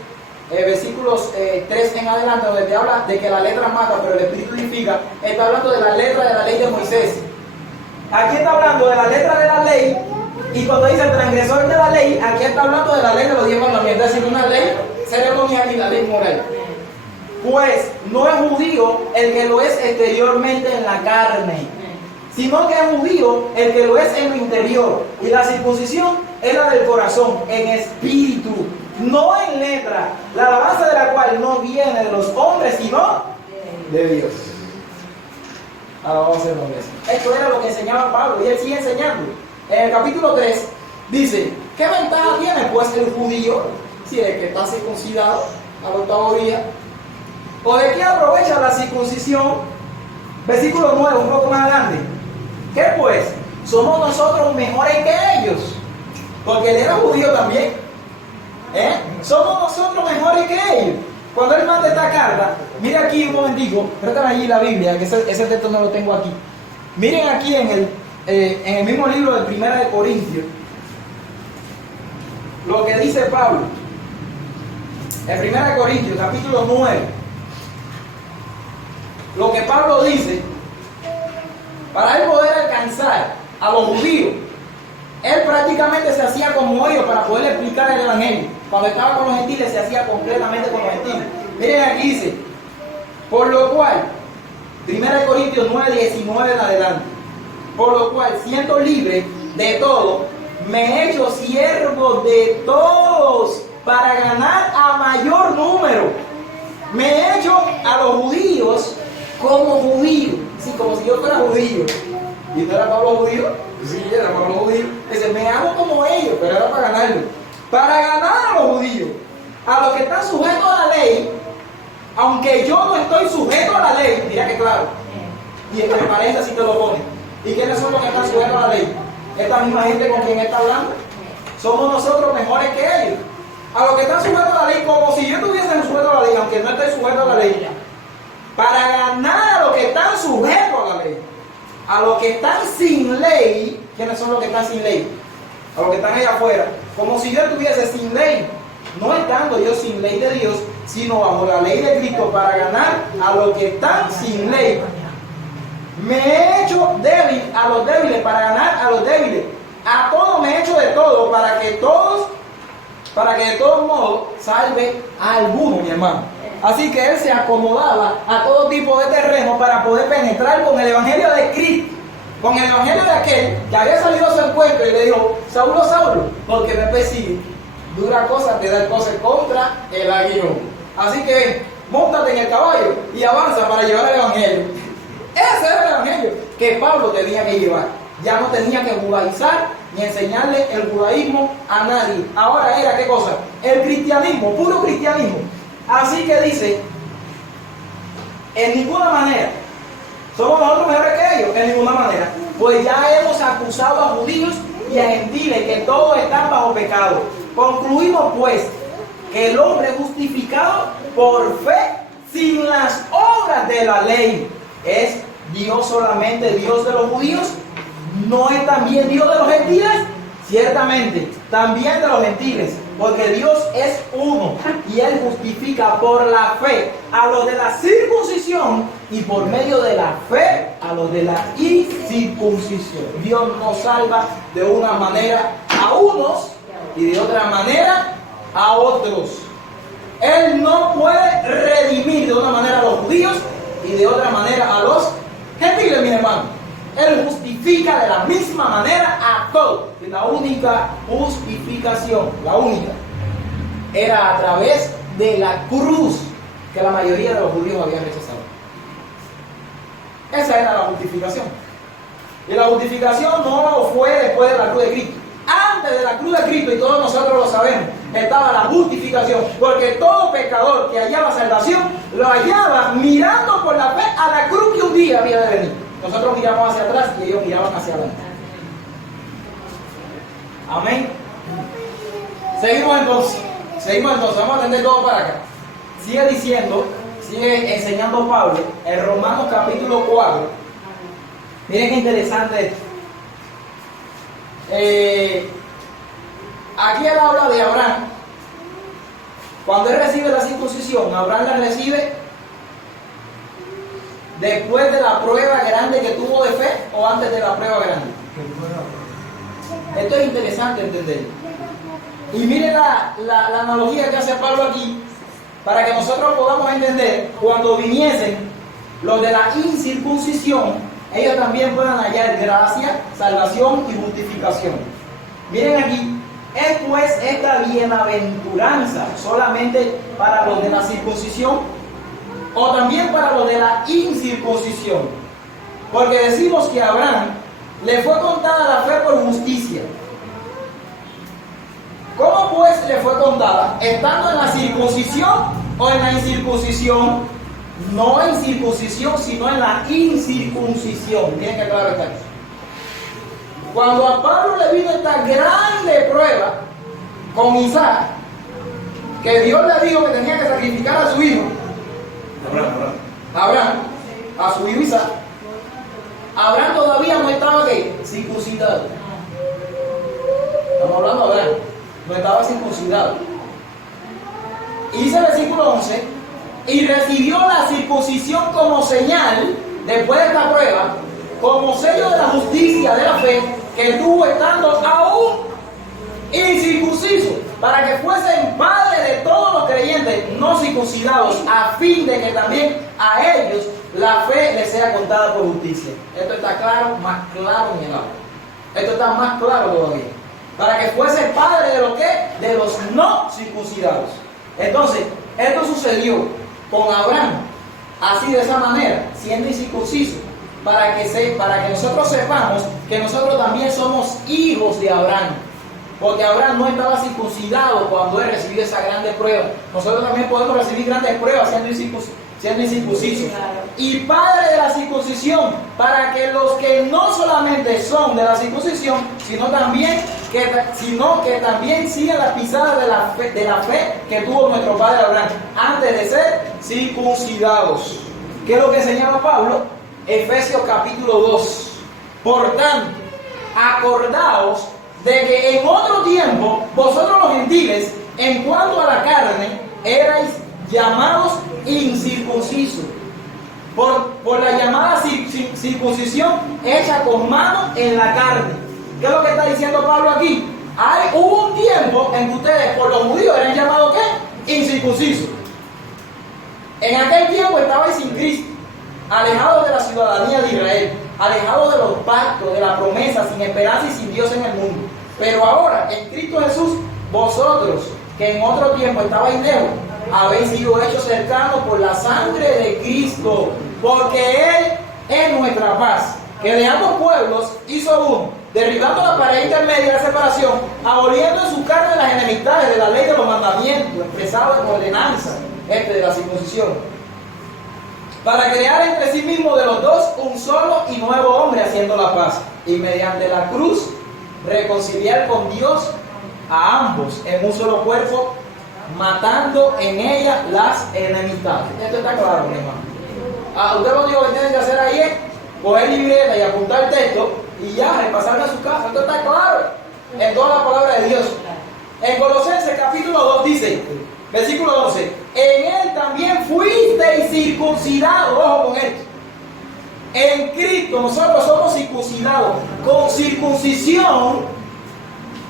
versículos 3 en adelante, donde te habla de que la letra mata, pero el espíritu edifica. Está hablando de la letra de la ley de Moisés. Aquí está hablando de la letra de la ley, y cuando dice el transgresor de la ley, aquí está hablando de la ley de los 10 mandamientos, es decir, una ley ceremonial y la ley moral. Pues no es judío el que lo es exteriormente en la carne, sino que es judío el que lo es en lo interior. Y la circuncisión es la del corazón, en espíritu, no en letra, la alabanza de la cual no viene de los hombres, sino de Dios. Alabanza de los hombres. Esto era lo que enseñaba Pablo, y él sigue enseñando. En el capítulo 3 dice, ¿qué ventaja tiene pues el judío si es que está circuncidado al 8º día? ¿O de qué aprovecha la circuncisión? Versículo 9, un poco más adelante. ¿Qué pues? ¿Somos nosotros mejores que ellos? Porque él era judío también. ¿Somos nosotros mejores que ellos? Cuando él manda esta carta, mire aquí un momentico, préstame allí la Biblia, que ese texto no lo tengo aquí. Miren aquí en el mismo libro de 1 Corintios, lo que dice Pablo. En 1 Corintios, capítulo 9, lo que Pablo dice, para él poder alcanzar a los judíos, él prácticamente se hacía como ellos para poder explicar el evangelio. Cuando estaba con los gentiles, se hacía completamente con los gentiles. Miren aquí dice, por lo cual, 1 Corintios 9, 19 en adelante, por lo cual, siendo libre de todo, me he hecho siervo de todos para ganar a mayor número. Me he hecho a los judíos como judío, sí, como si yo fuera judío. ¿Y no era Pablo judío? Sí, era Pablo judío. Dice, me hago como ellos, pero era para ganarlo. Para ganar a los judíos, a los que están sujetos a la ley, aunque yo no estoy sujeto a la ley, mira que claro. Y entre paréntesis te lo pone. ¿Y quiénes son los que están sujetos a la ley? Esta misma gente con quien está hablando. Somos nosotros mejores que ellos. A los que están sujetos a la ley, como si yo estuviese sujeto a la ley, aunque no esté sujeto a la ley. Para ganar a los que están sujetos a la ley. A los que están sin ley. ¿Quiénes son los que están sin ley? A los que están allá afuera. Como si yo estuviese sin ley. No estando yo sin ley de Dios, sino bajo la ley de Cristo, para ganar a los que están sin ley. Me he hecho débil a los débiles para ganar a los débiles. A todos me he hecho de todo para que de todos modos salve a alguno, mi hermano. Así que él se acomodaba a todo tipo de terreno para poder penetrar con el evangelio de Cristo, con el evangelio de aquel que había salido a su encuentro y le dijo, Saulo, Saulo, porque me persigue, dura cosa te da cosas contra el aguijón. Así que ven, móntate en el caballo y avanza para llevar el evangelio. Ese era el evangelio que Pablo tenía que llevar. Ya no tenía que judaizar ni enseñarle el judaísmo a nadie. Ahora era, ¿qué cosa? El cristianismo, puro cristianismo. Así que dice, en ninguna manera, ¿somos nosotros mejores que ellos? En ninguna manera. Pues ya hemos acusado a judíos y a gentiles que todos están bajo pecado. Concluimos pues que el hombre justificado por fe sin las obras de la ley es Dios solamente, Dios de los judíos. ¿No es también Dios de los gentiles? Ciertamente, también de los gentiles, porque Dios es uno y Él justifica por la fe a los de la circuncisión y por medio de la fe a los de la incircuncisión. Dios nos salva de una manera a unos y de otra manera a otros. Él no puede redimir de una manera a los judíos y de otra manera a los gentiles, mi hermano. Él justifica de la misma manera a todos. Y la única justificación, la única, era a través de la cruz que la mayoría de los judíos habían rechazado. Esa era la justificación. Y la justificación no fue después de la cruz de Cristo. Antes de la cruz de Cristo, y todos nosotros lo sabemos, estaba la justificación. Porque todo pecador que hallaba salvación, lo hallaba mirando por la fe a la cruz que un día había de venir. Nosotros miramos hacia atrás y ellos miraban hacia adelante. Amén. Seguimos entonces, vamos a atender todo para acá. Sigue diciendo, sigue enseñando Pablo en Romanos capítulo 4. Miren qué interesante esto. Aquí él habla de Abraham. Cuando él recibe la circuncisión, Abraham la recibe después de la prueba grande que tuvo de fe o antes de la prueba grande. Esto es interesante entender. Y miren la analogía que hace Pablo aquí, para que nosotros podamos entender, cuando viniesen los de la incircuncisión, ellos también puedan hallar gracia, salvación y justificación. Miren aquí, es pues esta bienaventuranza solamente para los de la circuncisión o también para los de la incircuncisión. Porque decimos que a Abraham le fue contada la fe por justicia. ¿Cómo pues le fue contada? ¿Estando en la circuncisión o en la incircuncisión? No en circuncisión, sino en la incircuncisión. Miren que claro está eso. Cuando a Pablo le vino esta grande prueba con Isaac, que Dios le dijo que tenía que sacrificar a su hijo, Abraham, a su hijo Isaac, Abraham todavía no estaba ¿qué? Circuncidado. Estamos hablando de Abraham, no estaba circuncidado. Y dice el versículo 11, y recibió la circuncisión como señal, después de esta prueba, como sello de la justicia de la fe, que tuvo estando aún incircunciso, para que fuesen padres de todos los creyentes no circuncidados, a fin de que también a ellos la fe les sea contada por justicia. Esto está claro, más claro en el agua. Esto está más claro todavía. Para que fuesen padres de los que, de los no circuncidados. Entonces, esto sucedió con Abraham, así de esa manera, siendo incircunciso, para que nosotros sepamos que nosotros también somos hijos de Abraham. Porque Abraham no estaba circuncidado cuando él recibió esa grande prueba. Nosotros también podemos recibir grandes pruebas siendo incircuncisos. Y padre de la circuncisión, para que los que no solamente son de la circuncisión, sino que también sigan las pisadas de la fe que tuvo nuestro padre Abraham, antes de ser circuncidados. ¿Qué es lo que enseñaba Pablo? Efesios capítulo 2. Por tanto, acordaos de que en otro tiempo vosotros los gentiles, en cuanto a la carne, erais llamados incircuncisos por la llamada circuncisión hecha con mano en la carne. ¿Qué es lo que está diciendo Pablo aquí? Hubo un tiempo en que ustedes por los judíos eran llamados ¿qué? Incircuncisos. En aquel tiempo estabais sin Cristo, alejados de la ciudadanía de Israel, alejados de los pactos, de la promesa, sin esperanza y sin Dios en el mundo. Pero ahora, en Cristo Jesús, vosotros, que en otro tiempo estabais lejos, habéis sido hechos cercanos por la sangre de Cristo, porque Él es nuestra paz, que de ambos pueblos hizo uno, derribando la pared intermedia de la separación, aboliendo en su carne las enemistades de la ley de los mandamientos, expresados en ordenanza, de la circuncisión, para crear entre sí mismos de los dos un solo y nuevo hombre, haciendo la paz, y mediante la cruz reconciliar con Dios a ambos en un solo cuerpo, matando en ella las enemistades. Esto está claro, mi hermano. Usted lo único que tiene que hacer ahí es coger libreta y apuntar el texto y ya, repasarlo en su casa. Esto está claro en toda la palabra de Dios. En Colosenses capítulo 2 dice, versículo 11, en él también fuisteis circuncidados. Ojo con esto. En Cristo nosotros somos circuncidados con circuncisión,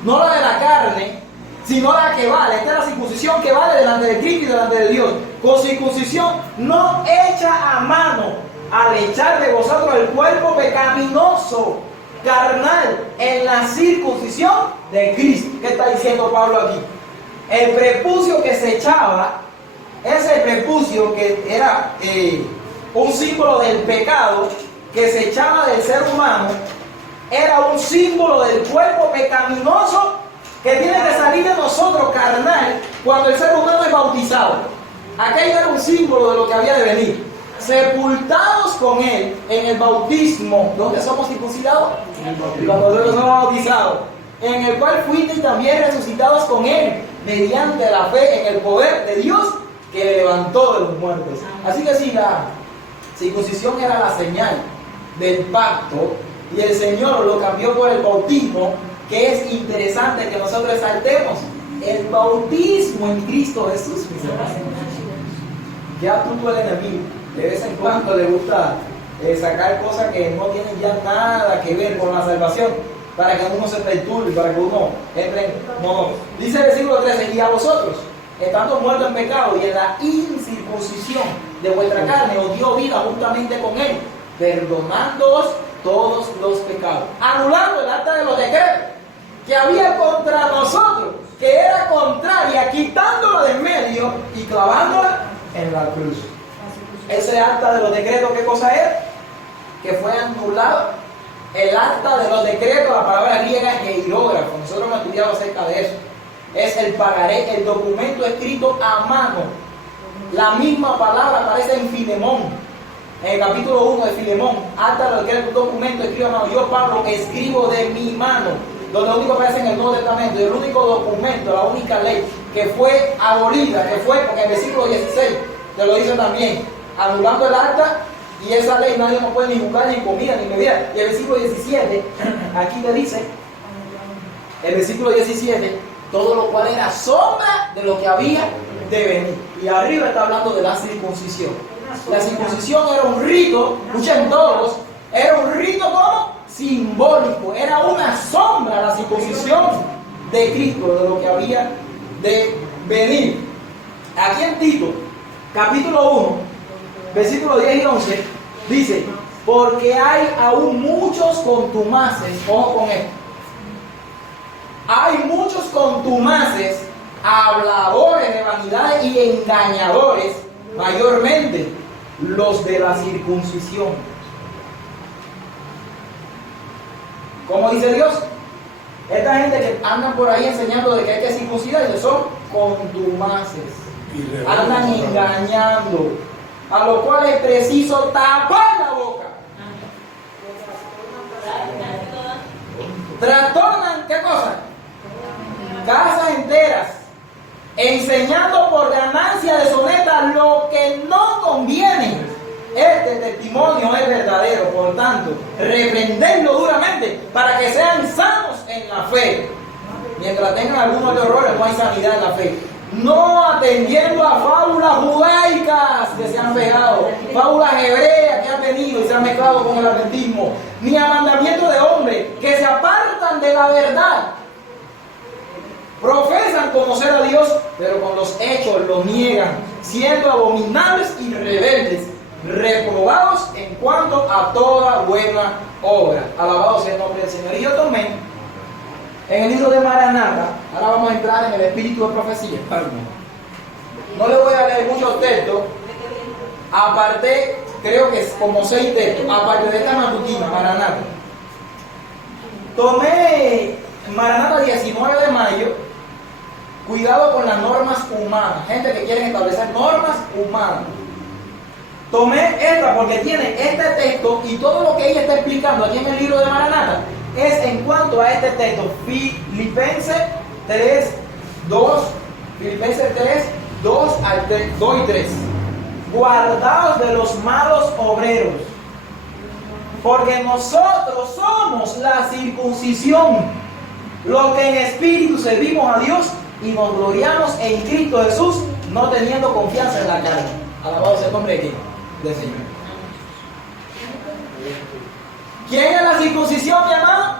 no la de la carne, sino la que vale. Esta es la circuncisión que vale delante de Cristo y delante de Dios. Con circuncisión no hecha a mano, al echar de vosotros el cuerpo pecaminoso, carnal, en la circuncisión de Cristo. ¿Qué está diciendo Pablo aquí? El prepucio que se echaba, ese prepucio que era un símbolo del pecado que se echaba del ser humano, era un símbolo del cuerpo pecaminoso que tiene que salir de nosotros carnal cuando el ser humano es bautizado. Aquello era un símbolo de lo que había de venir. Sepultados con Él en el bautismo, ¿dónde somos circuncidados? Cuando nosotros somos bautizados, en el cual fuiste también resucitados con Él mediante la fe en el poder de Dios que le levantó de los muertos. Así que si la circuncisión era la señal del pacto y el Señor lo cambió por el bautismo, que es interesante que nosotros exaltemos el bautismo en Cristo Jesús, mis hermanos. Ya tú el enemigo de vez en cuando le gusta sacar cosas que no tienen ya nada que ver con la salvación, para que uno se perturbe, para que uno entre en... No. Dice el versículo 13, y a vosotros, estando muertos en pecado y en la incircuncisión de vuestra carne, os dio vida juntamente con Él, perdonándoos todos los pecados, anulando el acta de los decretos que había contra nosotros, que era contraria, quitándola de en medio y clavándola en la cruz. Ese acta de los decretos, ¿qué cosa era? Que fue anulado. El acta de los decretos, la palabra griega es hierógrafo. Nosotros hemos estudiado acerca de eso. Es el pagaré, el documento escrito a mano. La misma palabra aparece en Filemón, en el capítulo 1 de Filemón. Acta de los decretos, documento escrito a mano. Yo, Pablo, escribo de mi mano. Donde lo único que aparece en el Nuevo Testamento, y el único documento, la única ley que fue abolida, que fue, porque el versículo 16 te lo dice también, anulando el acta, y esa ley nadie no puede ni juzgar, ni comida, ni bebida. Y el versículo 17, aquí te dice, el versículo 17, todo lo cual era sombra de lo que había de venir. Y arriba está hablando de la circuncisión. La circuncisión era un rito, escuchen todos, era un rito como simbólico, era una sombra, la circuncisión de Cristo, de lo que había de venir. Aquí en Tito, capítulo 1, versículos 10 y 11, dice, porque hay aún muchos contumaces, ojo con esto, hay muchos contumaces, habladores de vanidades y engañadores, mayormente los de la circuncisión. ¿Cómo dice Dios? Esta gente que andan por ahí enseñando de que hay que circuncidar, son contumaces, andan engañando, a lo cual es preciso tapar la boca. Trastornan, ¿qué cosa? Casas enteras, enseñando por ganancia deshonesta lo que no conviene. Este testimonio es verdadero, por tanto, reprendedlo duramente para que sean sanos en la fe. Mientras tengan algunos de errores, no hay sanidad en la fe. No atendiendo a fábulas judaicas que se han pegado, fábulas hebreas que han venido y se han mezclado con el adventismo, ni a mandamientos de hombres que se apartan de la verdad. Profesan conocer a Dios, pero con los hechos lo niegan, siendo abominables y rebeldes, reprobados en cuanto a toda buena obra. Alabado sea el nombre del Señor. Y yo tomé en el libro de Maranata, ahora vamos a entrar en el espíritu de profecía. No le voy a leer muchos textos, aparte, creo que es como 6 textos, aparte de esta matutina, Maranata. Tomé Maranata 19 de mayo, cuidado con las normas humanas, gente que quiere establecer normas humanas. Tomé esta porque tiene este texto y todo lo que ella está explicando aquí en el libro de Maranata es en cuanto a este texto. Filipenses 3, 2 y 3. Guardaos de los malos obreros, porque nosotros somos la circuncisión, los que en espíritu servimos a Dios y nos gloriamos en Cristo Jesús, no teniendo confianza en la carne. Alabado sea el nombre de Cristo. Del Señor. ¿Quién es la circuncisión, mi amado?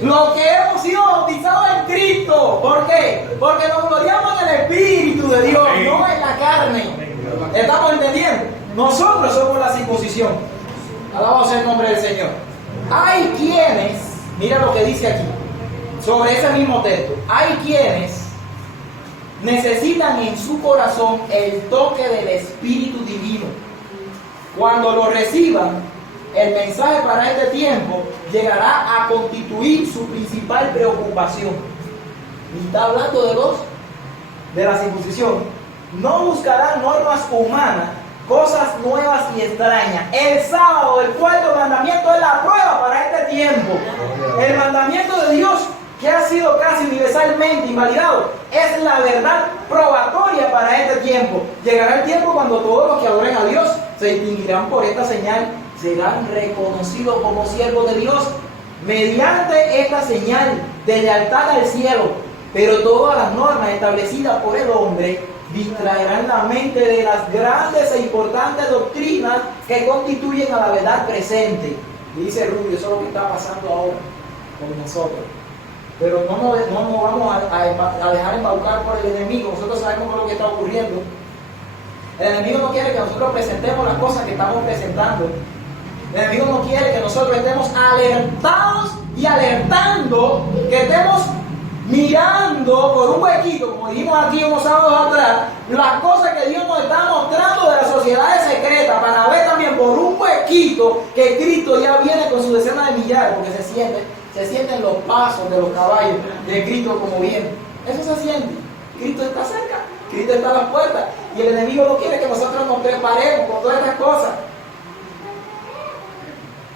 Los que hemos sido bautizados en Cristo. ¿Por qué? Porque nos gloriamos en el Espíritu de Dios, no en la carne. ¿Estamos entendiendo? Nosotros somos la circuncisión. Alabado sea el nombre del Señor. Hay quienes, mira lo que dice aquí, sobre ese mismo texto, hay quienes necesitan en su corazón el toque del Espíritu Divino. Cuando lo reciban, el mensaje para este tiempo llegará a constituir su principal preocupación. Y está hablando de la circuncisión. No buscarán normas humanas, cosas nuevas y extrañas. El sábado, el cuarto mandamiento, es la prueba para este tiempo. El mandamiento de Dios, que ha sido casi universalmente invalidado, es la verdad probatoria para este tiempo. Llegará el tiempo cuando todos los que adoren a Dios se distinguirán por esta señal, serán reconocidos como siervos de Dios mediante esta señal de lealtad al cielo. Pero todas las normas establecidas por el hombre distraerán la mente de las grandes e importantes doctrinas que constituyen a la verdad presente. Y dice Rubio, eso es lo que está pasando ahora con nosotros. Pero no nos vamos a dejar embaucar por el enemigo. Nosotros sabemos lo que está ocurriendo. El enemigo no quiere que nosotros presentemos las cosas que estamos presentando. El enemigo no quiere que nosotros estemos alertados y alertando, que estemos mirando por un huequito, como dijimos aquí unos sábados atrás, las cosas que Dios nos está mostrando de las sociedades secretas, para ver también por un huequito que Cristo ya viene con su decena de millares, porque se sienten los pasos de los caballos de Cristo como viene. Eso se siente. Cristo está cerca, Cristo está a las puertas, y el enemigo no quiere que nosotros nos preparemos con todas estas cosas.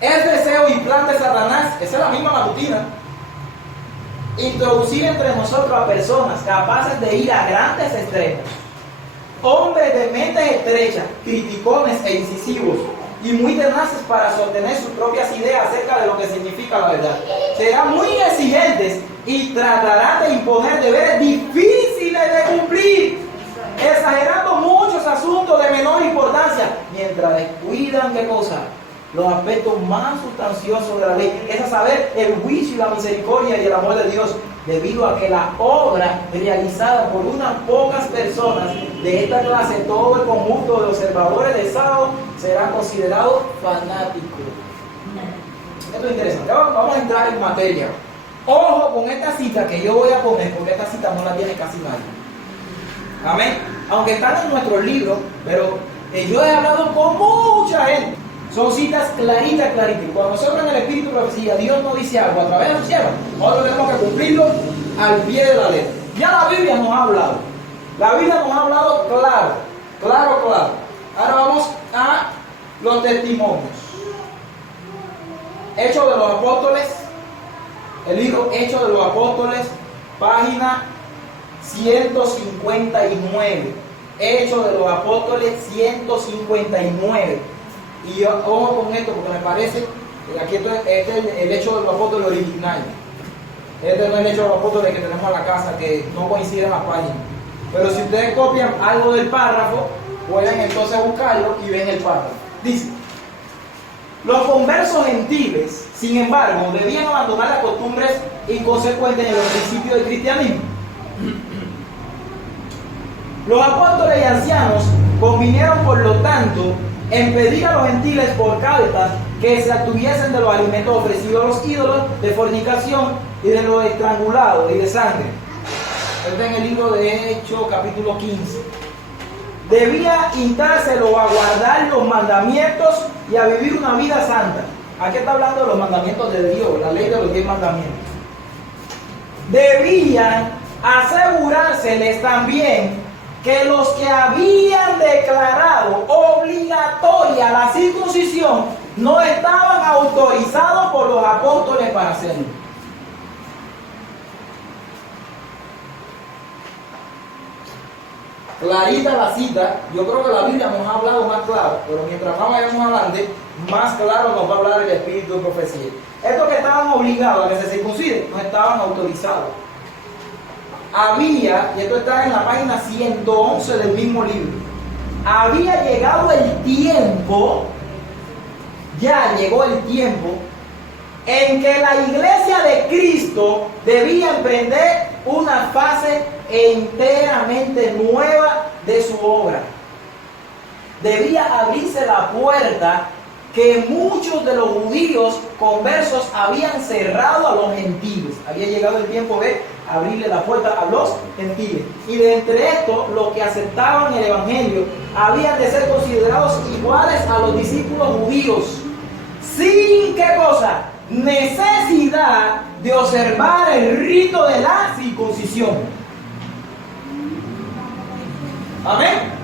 Es deseo y plan de Satanás, esa es la misma matutina, introducir entre nosotros a personas capaces de ir a grandes extremos, hombres de mentes estrechas, criticones e incisivos, y muy tenaces para sostener sus propias ideas acerca de lo que significa la verdad. Serán muy exigentes y tratarán de imponer deberes difíciles de cumplir, exagerando muchos asuntos de menor importancia, mientras descuidan, ¿qué cosa? Los aspectos más sustanciosos de la ley, es a saber, el juicio y la misericordia y el amor de Dios, debido a que la obra realizada por unas pocas personas de esta clase, todo el conjunto de observadores del sábado será considerado fanático. Esto es interesante. Vamos a entrar en materia. Ojo con esta cita que yo voy a poner, porque esta cita no la tiene casi nadie. Amén. Aunque están en nuestros libros, pero yo he hablado con mucha gente. Son citas claritas. Cuando nosotros en el Espíritu de Profecía, Dios nos dice algo a través de su siervo, nosotros tenemos que cumplirlo al pie de la letra. Ya la Biblia nos ha hablado. La Biblia nos ha hablado claro. Ahora vamos a los testimonios. Hechos de los Apóstoles, el libro Hechos de los Apóstoles, página 159. Hechos de los Apóstoles 159. Y ojo con esto, porque me parece que aquí este es el Hecho de los Apóstoles original. Este no es el Hecho de los Apóstoles que tenemos en la casa, que no coincide en la página. Pero si ustedes copian algo del párrafo, pueden entonces buscarlo y ven el párrafo. Dice: los conversos gentiles, sin embargo, debían abandonar las costumbres inconsecuentes en los principios del cristianismo. Los apóstoles y ancianos convinieron, por lo tanto, en pedir a los gentiles por cartas que se abstuviesen de los alimentos ofrecidos a los ídolos, de fornicación y de los estrangulados y de sangre. Está en el libro de Hechos, capítulo 15. Debía instárselo a guardar los mandamientos y a vivir una vida santa. Aquí está hablando de los mandamientos de Dios, la ley de los 10 mandamientos. Debían asegurárseles también que los que habían declarado obligatoria la circuncisión no estaban autorizados por los apóstoles para hacerlo. Clarita la cita. Yo creo que la Biblia nos ha hablado más claro, pero mientras más vayamos adelante, más claro nos va a hablar el Espíritu de Profecía. Estos que estaban obligados a que se circunciden no estaban autorizados. Había, y esto está en la página 111 del mismo libro, había llegado el tiempo, ya llegó el tiempo, en que la iglesia de Cristo debía emprender una fase enteramente nueva de su obra. Debía abrirse la puerta que muchos de los judíos conversos habían cerrado a los gentiles. Había llegado el tiempo de abrirle la puerta a los gentiles. Y de entre estos, los que aceptaban el evangelio habían de ser considerados iguales a los discípulos judíos, sin ¿qué cosa? necesidad de observar el rito de la circuncisión. Amén.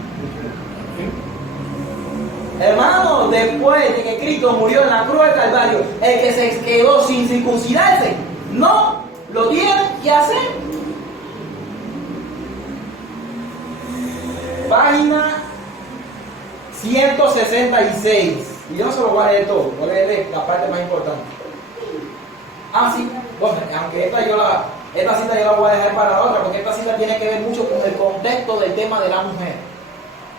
Hermano, después de que Cristo murió en la cruz del Calvario, el que se quedó sin circuncidarse, no lo tiene que hacer. Página 166. Y yo no se lo voy a leer todo, voy a leer la parte más importante. Ah, sí, bueno, aunque esta cita yo la voy a dejar para la otra, porque esta cita tiene que ver mucho con el contexto del tema de la mujer.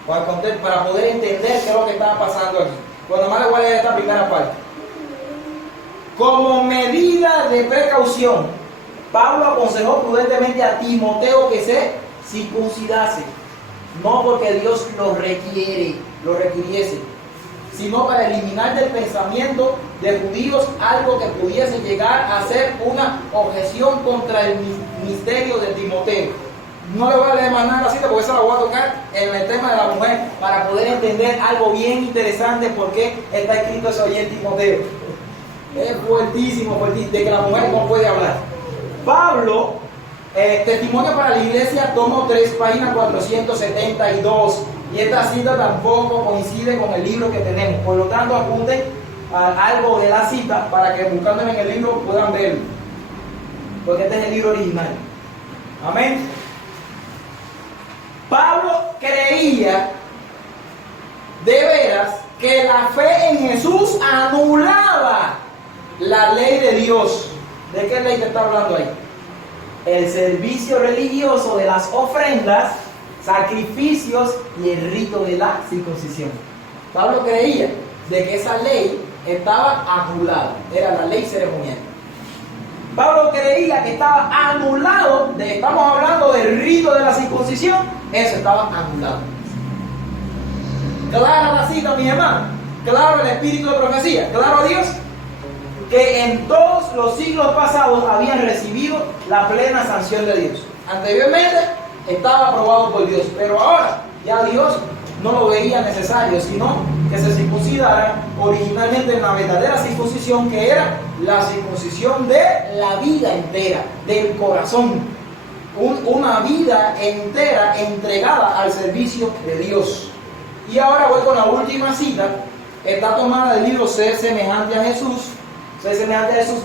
Con el contexto, para poder entender qué es lo que estaba pasando aquí. Bueno, más le voy a leer esta primera parte. Como medida de precaución, Pablo aconsejó prudentemente a Timoteo que se circuncidase, no porque Dios lo requiriese, sino para eliminar del pensamiento de judíos algo que pudiese llegar a ser una objeción contra el misterio de Timoteo. No le voy a leer más nada así porque eso lo voy a tocar en el tema de la mujer para poder entender algo bien interesante por qué está escrito eso allí en Timoteo. Es fuertísimo, de que la mujer no puede hablar. Pablo, testimonio para la iglesia, tomo 3, página 472. Y esta cita tampoco coincide con el libro que tenemos. Por lo tanto, apunten algo de la cita para que buscándolo en el libro puedan verlo. Porque este es el libro original. Amén. Pablo creía de veras que la fe en Jesús anulaba la ley de Dios. ¿De qué ley te está hablando ahí? El servicio religioso de las ofrendas, sacrificios y el rito de la circuncisión. Pablo creía de que esa ley estaba anulada, era la ley ceremonial. Pablo creía que estaba anulado, estamos hablando del rito de la circuncisión, eso estaba anulado. Clara la cita, mi hermano, claro el espíritu de profecía, claro Dios, que en todos los siglos pasados habían recibido la plena sanción de Dios. Anteriormente estaba aprobado por Dios, pero ahora ya Dios no lo veía necesario, sino que se circuncidaran originalmente en la verdadera circuncisión, que era la circuncisión de la vida entera, del corazón, una vida entera entregada al servicio de Dios. Y ahora voy con la última cita, está tomada del libro Ser semejante a Jesús,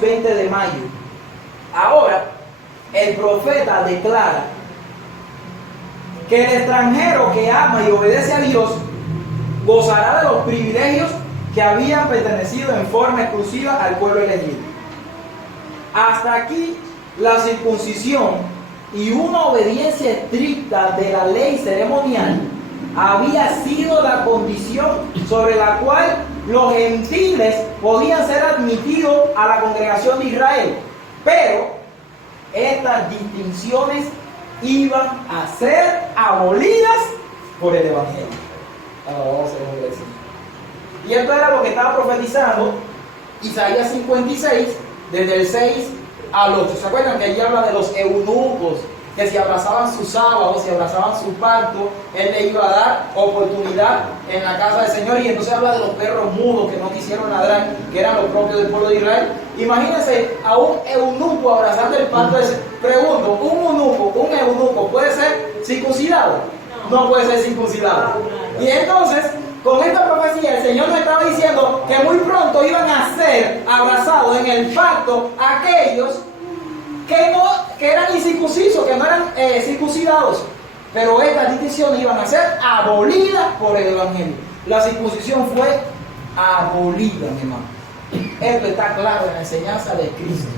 20 de mayo. Ahora, el profeta declara que el extranjero que ama y obedece a Dios gozará de los privilegios que habían pertenecido en forma exclusiva al pueblo elegido. Hasta aquí la circuncisión y una obediencia estricta de la ley ceremonial había sido la condición sobre la cual los gentiles podían ser admitidos a la congregación de Israel, pero estas distinciones iban a ser abolidas por el Evangelio. Y esto era lo que estaba profetizando Isaías 56, desde el 6 al 8. ¿Se acuerdan que allí habla de los eunucos? Que si abrazaban su sábado, si abrazaban su pacto, Él le iba a dar oportunidad en la casa del Señor. Y entonces habla de los perros mudos que no quisieron ladrar, que eran los propios del pueblo de Israel. Imagínense a un eunuco abrazando el pacto de... Pregunto, ¿un eunuco puede ser circuncidado? No puede ser circuncidado. Y entonces, con esta profecía, el Señor nos estaba diciendo que muy pronto iban a ser abrazados en el pacto aquellos que eran incircuncisos, que no eran circuncidados, pero estas distinciones iban a ser abolidas por el Evangelio. La circuncisión fue abolida, mi hermano. Esto está claro en la enseñanza de Cristo,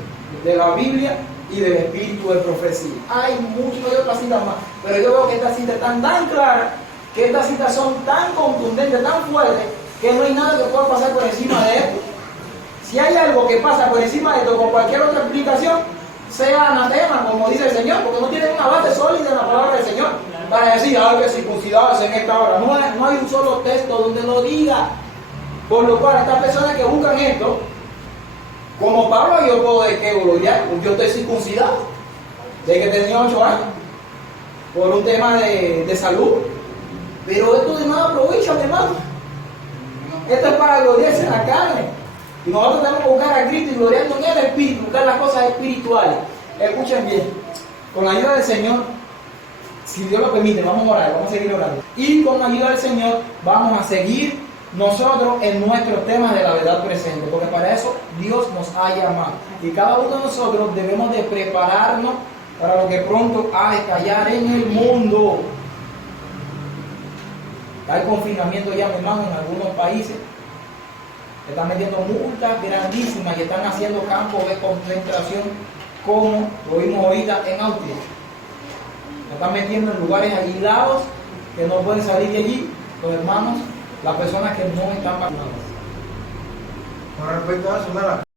de la Biblia y del espíritu de profecía. Hay muchas otras citas más, pero yo veo que estas citas están tan claras, que estas citas son tan contundentes, tan fuertes, que no hay nada que pueda pasar por encima de esto. Si hay algo que pasa por encima de esto con cualquier otra explicación, sea anatema, como dice el Señor, porque no tienen una base sólida en la palabra del Señor para decir, que circuncidados en esta hora. No hay un solo texto donde lo diga. Por lo cual, estas personas que buscan esto, como Pablo, yo puedo decir que yo estoy circuncidado desde que tenía 8 años por un tema de salud, pero esto de nada aprovecha, mi hermano. Esto es para gloriarse en la carne. Y nosotros tenemos que buscar a Cristo y gloriarnos en el Espíritu, buscar las cosas espirituales. Escuchen bien, con la ayuda del Señor, si Dios lo permite, vamos a orar, vamos a seguir orando. Y con la ayuda del Señor vamos a seguir nosotros en nuestros temas de la verdad presente, porque para eso Dios nos ha llamado. Y cada uno de nosotros debemos de prepararnos para lo que pronto ha de callar en el mundo. Hay confinamiento ya, mi hermano, en algunos países. Están metiendo multas grandísimas y están haciendo campos de concentración, como lo vimos ahorita en Austria. Se están metiendo en lugares aislados que no pueden salir de allí los hermanos, las personas que no están vacunadas. Con respecto a eso, mira,